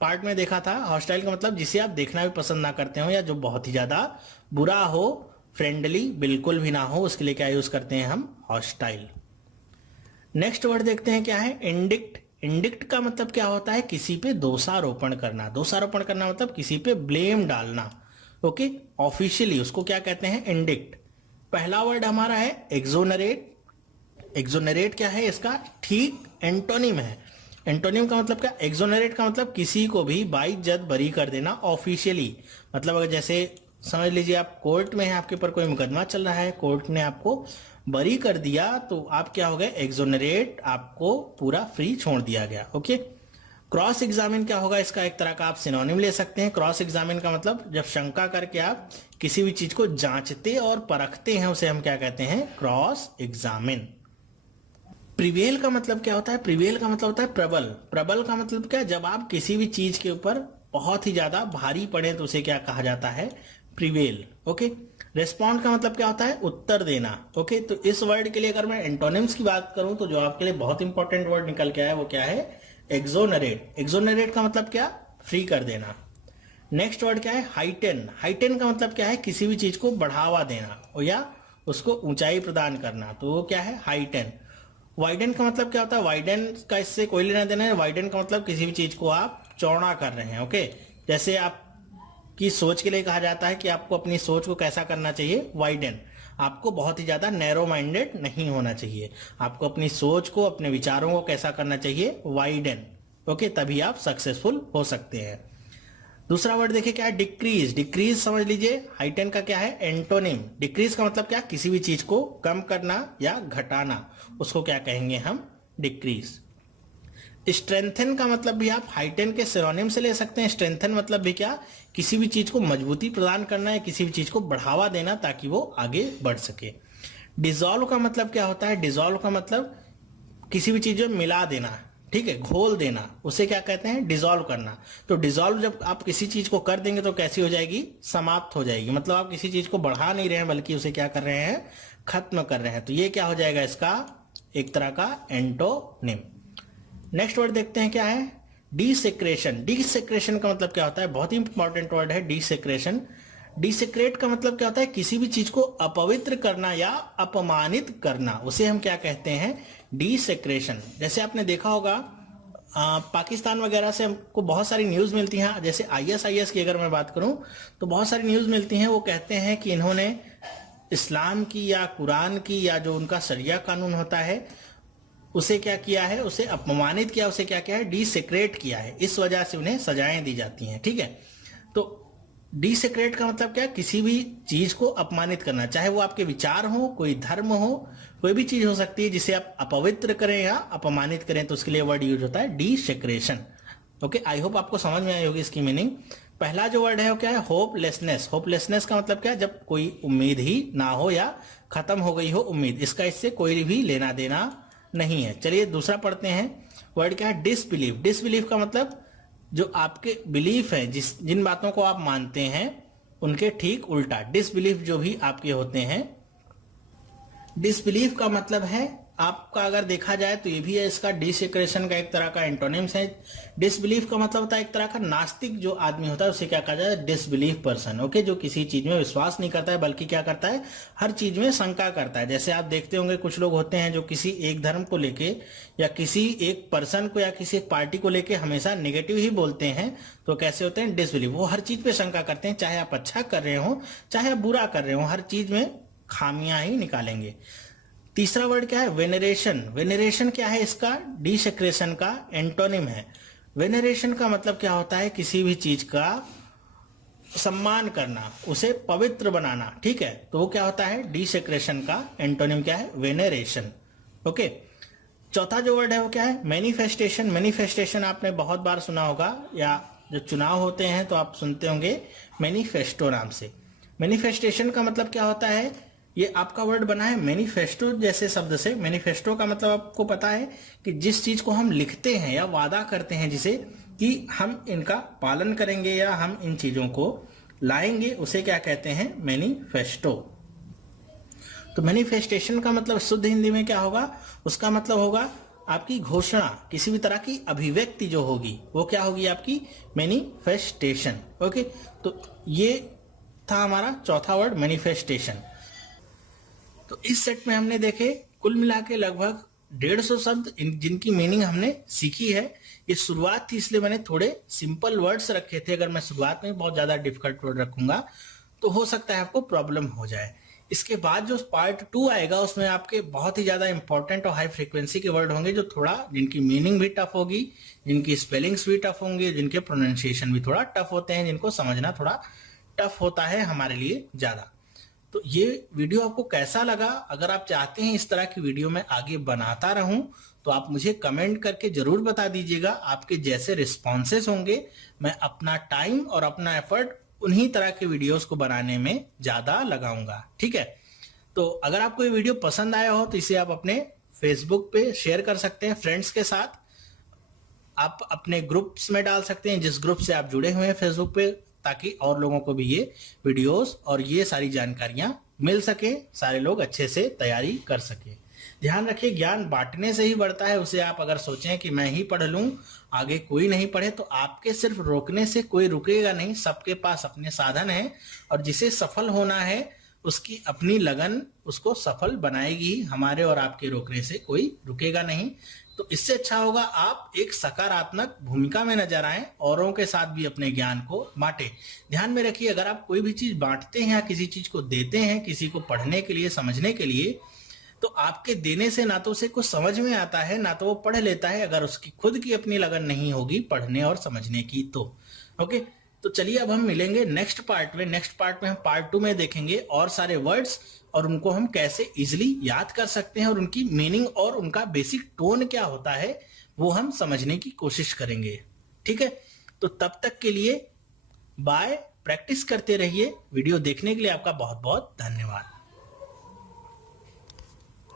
पार्ट में देखा था। हॉस्टाइल का मतलब जिसे आप देखना भी पसंद ना करते हो, या जो बहुत ही ज्यादा बुरा हो। फ्रेंडली बिल्कुल भी ना हो, उसके लिए क्या यूज करते हैं हम, हॉस्टाइल। नेक्स्ट वर्ड देखते हैं क्या है, इंडिक्ट। इंडिक्ट का मतलब क्या होता है, किसी पे दोषारोपण करना। दोषारोपण करना मतलब किसी पे ब्लेम डालना। ओके, ऑफिशियली उसको क्या कहते हैं, इंडिक्ट। पहला वर्ड हमारा है एक्सोनरेट। एक्सोनरेट क्या है, इसका ठीक एंटोनिम है। एंटोनिम का मतलब क्या, एक्सोनरेट का मतलब किसी को भी बाइज्जत बरी कर देना ऑफिशियली। मतलब अगर जैसे समझ लीजिए आप कोर्ट में हैं, आपके ऊपर कोई मुकदमा चल रहा है, कोर्ट ने आपको बरी कर दिया, तो आप क्या हो गए, एक्सोनरेट, आपको पूरा फ्री छोड़ दिया गया। ओके, क्रॉस एग्जामिन क्या होगा, इसका एक तरह का आप सिनोनिम ले सकते हैं। क्रॉस एग्जामिन का मतलब जब शंका करके आप किसी भी चीज को जांचते और परखते हैं, उसे हम क्या कहते हैं, क्रॉस एग्जामिन। प्रिवेल का मतलब क्या होता है, प्रिवेल का मतलब होता है प्रबल। प्रबल का मतलब क्या, जब आप किसी भी चीज के ऊपर बहुत ही ज्यादा भारी पड़े, तो उसे क्या कहा जाता है, प्रिवेल। ओके, रेस्पॉन्ड का मतलब क्या होता है, उत्तर देना। ओके, तो इस वर्ड के लिए अगर मैं एंटोनिम्स की बात करूं, तो जो आपके लिए बहुत इंपॉर्टेंट वर्ड निकल के आया वो क्या है, एक्सोनरेट। एक्सोनरेट का मतलब क्या, फ्री कर देना। नेक्स्ट वर्ड क्या है, हाइटेन। हाइटेन का मतलब क्या है, किसी भी चीज को बढ़ावा देना या उसको ऊंचाई प्रदान करना, तो वो क्या है, हाइटेन। वाइडन का मतलब क्या होता है, वाइडन का इससे कोई लेना देना है। वाइडन का मतलब किसी भी चीज को आप चौड़ा कर रहे हैं। ओके, जैसे आप की सोच के लिए कहा जाता है कि आपको अपनी सोच को कैसा करना चाहिए, वाइडन। आपको बहुत ही ज्यादा नैरो माइंडेड नहीं होना चाहिए, आपको अपनी सोच को, अपने विचारों को कैसा करना चाहिए, वाइडन। ओके, तभी आप सक्सेसफुल हो सकते हैं। दूसरा वर्ड देखिए क्या है, डिक्रीज। डिक्रीज समझ लीजिए, हाइटेन का क्या है, एंटोनिम। डिक्रीज का मतलब क्या, किसी भी चीज को कम करना या घटाना, उसको क्या कहेंगे हम, डिक्रीज। स्ट्रेंथन का मतलब भी आप हाइटेन के सिनोनिम से ले सकते हैं। स्ट्रेंथन मतलब भी क्या, किसी भी चीज को मजबूती प्रदान करना है, किसी भी चीज को बढ़ावा देना ताकि वो आगे बढ़ सके। डिसॉल्व का मतलब क्या होता है, डिसॉल्व का मतलब किसी भी चीज में मिला देना, ठीक है, घोल देना, उसे क्या कहते हैं, डिसॉल्व करना। तो डिसॉल्व जब आप किसी चीज को कर देंगे तो कैसी हो जाएगी, समाप्त हो जाएगी। मतलब आप किसी चीज को बढ़ा नहीं रहे हैं, बल्कि उसे क्या कर रहे हैं, खत्म कर रहे हैं। तो ये क्या हो जाएगा, इसका एक तरह का एंटोनिम। नेक्स्ट वर्ड देखते हैं क्या है, डिसेक्रेशन। डिसेक्रेशन का मतलब क्या होता है, बहुत ही इंपॉर्टेंट वर्ड है डिसेक्रेशन। डिसेक्रेट का मतलब क्या होता है? किसी भी चीज को अपवित्र करना या अपमानित करना, उसे हम क्या कहते हैं? डिसेक्रेशन। जैसे आपने देखा होगा पाकिस्तान वगैरह से हमको बहुत सारी न्यूज मिलती हैं, जैसे आईएसआईएस की अगर मैं बात करूं तो बहुत सारी न्यूज मिलती हैं, वो कहते हैं कि इन्होंने इस्लाम की या कुरान की या जो उनका शरिया कानून होता है उसे क्या किया है? उसे अपमानित किया, उसे क्या किया है? डिसेक्रेट किया है। इस वजह से उन्हें सजाएं दी जाती हैं। ठीक है, तो डिसेक्रेट का मतलब क्या? किसी भी चीज को अपमानित करना, चाहे वो आपके विचार हो, कोई धर्म हो, कोई भी चीज हो सकती है जिसे आप अपवित्र करें या अपमानित करें, तो उसके लिए वर्ड यूज होता है डिसेक्रेशन। ओके, आई होप आपको समझ में आई होगी इसकी मीनिंग। पहला जो वर्ड है वो क्या है? होपलेसनेस। होपलेसनेस का मतलब क्या? जब कोई उम्मीद ही ना हो या खत्म हो गई हो उम्मीद, इसका इससे कोई भी लेना देना नहीं है। चलिए दूसरा पढ़ते हैं। वर्ड क्या है? डिसबिलीव। डिसबिलीव का मतलब जो आपके बिलीफ है, जिन बातों को आप मानते हैं उनके ठीक उल्टा, डिसबिलीफ जो भी आपके होते हैं। डिसबिलीफ का मतलब है आपका, अगर देखा जाए तो ये भी है इसका डिसेक्रेशन का एक तरह का एंटोनिम्स है। डिसबिलीफ का मतलब होता है एक तरह का नास्तिक जो आदमी होता है उसे क्या कहा जाए? Disbelief person. ओके, जो किसी चीज में विश्वास नहीं करता है बल्कि क्या करता है? हर चीज में शंका करता है। जैसे आप देखते होंगे कुछ लोग होते हैं जो किसी एक धर्म को लेके या किसी एक पर्सन को या किसी एक पार्टी को लेके हमेशा नेगेटिव ही बोलते हैं, तो कैसे होते हैं? डिसबिलीव। वो हर चीज पे शंका करते हैं, चाहे आप अच्छा कर रहे हो चाहे आप बुरा कर रहे हो, हर चीज में खामियां ही निकालेंगे। तीसरा वर्ड क्या है? वेनरेशन। वेनरेशन क्या है? इसका डिसेक्रेशन का एंटोनिम है। वेनरेशन का मतलब क्या होता है? किसी भी चीज का सम्मान करना, उसे पवित्र बनाना। ठीक है, तो वो क्या होता है? डिसेक्रेशन का एंटोनिम क्या है? वेनरेशन। ओके, चौथा जो वर्ड है वो क्या है? मैनिफेस्टेशन। मैनिफेस्टेशन आपने बहुत बार सुना होगा, या जब चुनाव होते हैं तो आप सुनते होंगे मैनिफेस्टो नाम से। मैनिफेस्टेशन का मतलब क्या होता है? ये आपका वर्ड बना है मैनिफेस्टो जैसे शब्द से। मैनिफेस्टो का मतलब आपको पता है कि जिस चीज को हम लिखते हैं या वादा करते हैं जिसे कि हम इनका पालन करेंगे या हम इन चीजों को लाएंगे, उसे क्या कहते हैं? मैनिफेस्टो। तो मैनिफेस्टेशन का मतलब शुद्ध हिंदी में क्या होगा? उसका मतलब होगा आपकी घोषणा, किसी भी तरह की अभिव्यक्ति जो होगी वो क्या होगी? आपकी मैनिफेस्टेशन। ओके, तो ये था हमारा चौथा वर्ड, मैनिफेस्टेशन। तो इस सेट में हमने देखे कुल मिला के लगभग 150 शब्द जिनकी मीनिंग हमने सीखी है। ये शुरुआत थी इसलिए मैंने थोड़े सिंपल वर्ड्स रखे थे। अगर मैं शुरुआत में बहुत ज्यादा डिफिकल्ट वर्ड रखूंगा तो हो सकता है आपको प्रॉब्लम हो जाए। इसके बाद जो पार्ट 2 आएगा उसमें आपके बहुत ही ज्यादा इंपॉर्टेंट और हाई फ्रीक्वेंसी के वर्ड होंगे, जो थोड़ा जिनकी मीनिंग भी टफ होगी, जिनकी स्पेलिंग्स भी टफ होंगे, जिनके प्रोनाउंसिएशन भी थोड़ा टफ होते हैं, जिनको समझना थोड़ा टफ होता है हमारे लिए ज्यादा। तो ये वीडियो आपको कैसा लगा? अगर आप चाहते हैं इस तरह की वीडियो मैं आगे बनाता रहूं तो आप मुझे कमेंट करके जरूर बता दीजिएगा। आपके जैसे रिस्पॉन्सेस होंगे मैं अपना टाइम और अपना एफर्ट उन्हीं तरह के वीडियोस को बनाने में ज्यादा लगाऊंगा। ठीक है, तो अगर आपको ये वीडियो पसंद आया हो तो इसे आप अपने फेसबुक पे शेयर कर सकते हैं फ्रेंड्स के साथ। आप अपने ग्रुप्स में डाल सकते हैं, जिस ग्रुप से आप जुड़े हुए हैं फेसबुक पे, ताकि और लोगों को भी ये वीडियोस और ये सारी जानकारियां मिल सके, सारे लोग अच्छे से तैयारी कर सके। ध्यान रखिए, ज्ञान बांटने से ही बढ़ता है। उसे आप अगर सोचें कि मैं ही पढ़ लूं आगे कोई नहीं पढ़े, तो आपके सिर्फ रोकने से कोई रुकेगा नहीं। सबके पास अपने साधन हैं और जिसे सफल होना है उसकी अपनी लगन उसको सफल बनाएगी। हमारे और आपके रोकने से कोई रुकेगा नहीं। तो इससे अच्छा होगा आप एक सकारात्मक भूमिका में नजर आए, औरों के साथ भी अपने ज्ञान को बांटे। ध्यान में रखिए, अगर आप कोई भी चीज बांटते हैं या किसी चीज को देते हैं किसी को पढ़ने के लिए, समझने के लिए, तो आपके देने से ना तो उसे कुछ समझ में आता है ना तो वो पढ़ लेता है, अगर उसकी खुद की अपनी लगन नहीं होगी पढ़ने और समझने की तो। ओके, तो चलिए अब हम मिलेंगे नेक्स्ट पार्ट में। नेक्स्ट पार्ट में हम पार्ट 2 में देखेंगे और सारे वर्ड्स और उनको हम कैसे इजिली याद कर सकते हैं और उनकी मीनिंग और उनका बेसिक टोन क्या होता है वो हम समझने की कोशिश करेंगे। ठीक है, तो तब तक के लिए बाय। प्रैक्टिस करते रहिए। वीडियो देखने के लिए आपका बहुत बहुत धन्यवाद।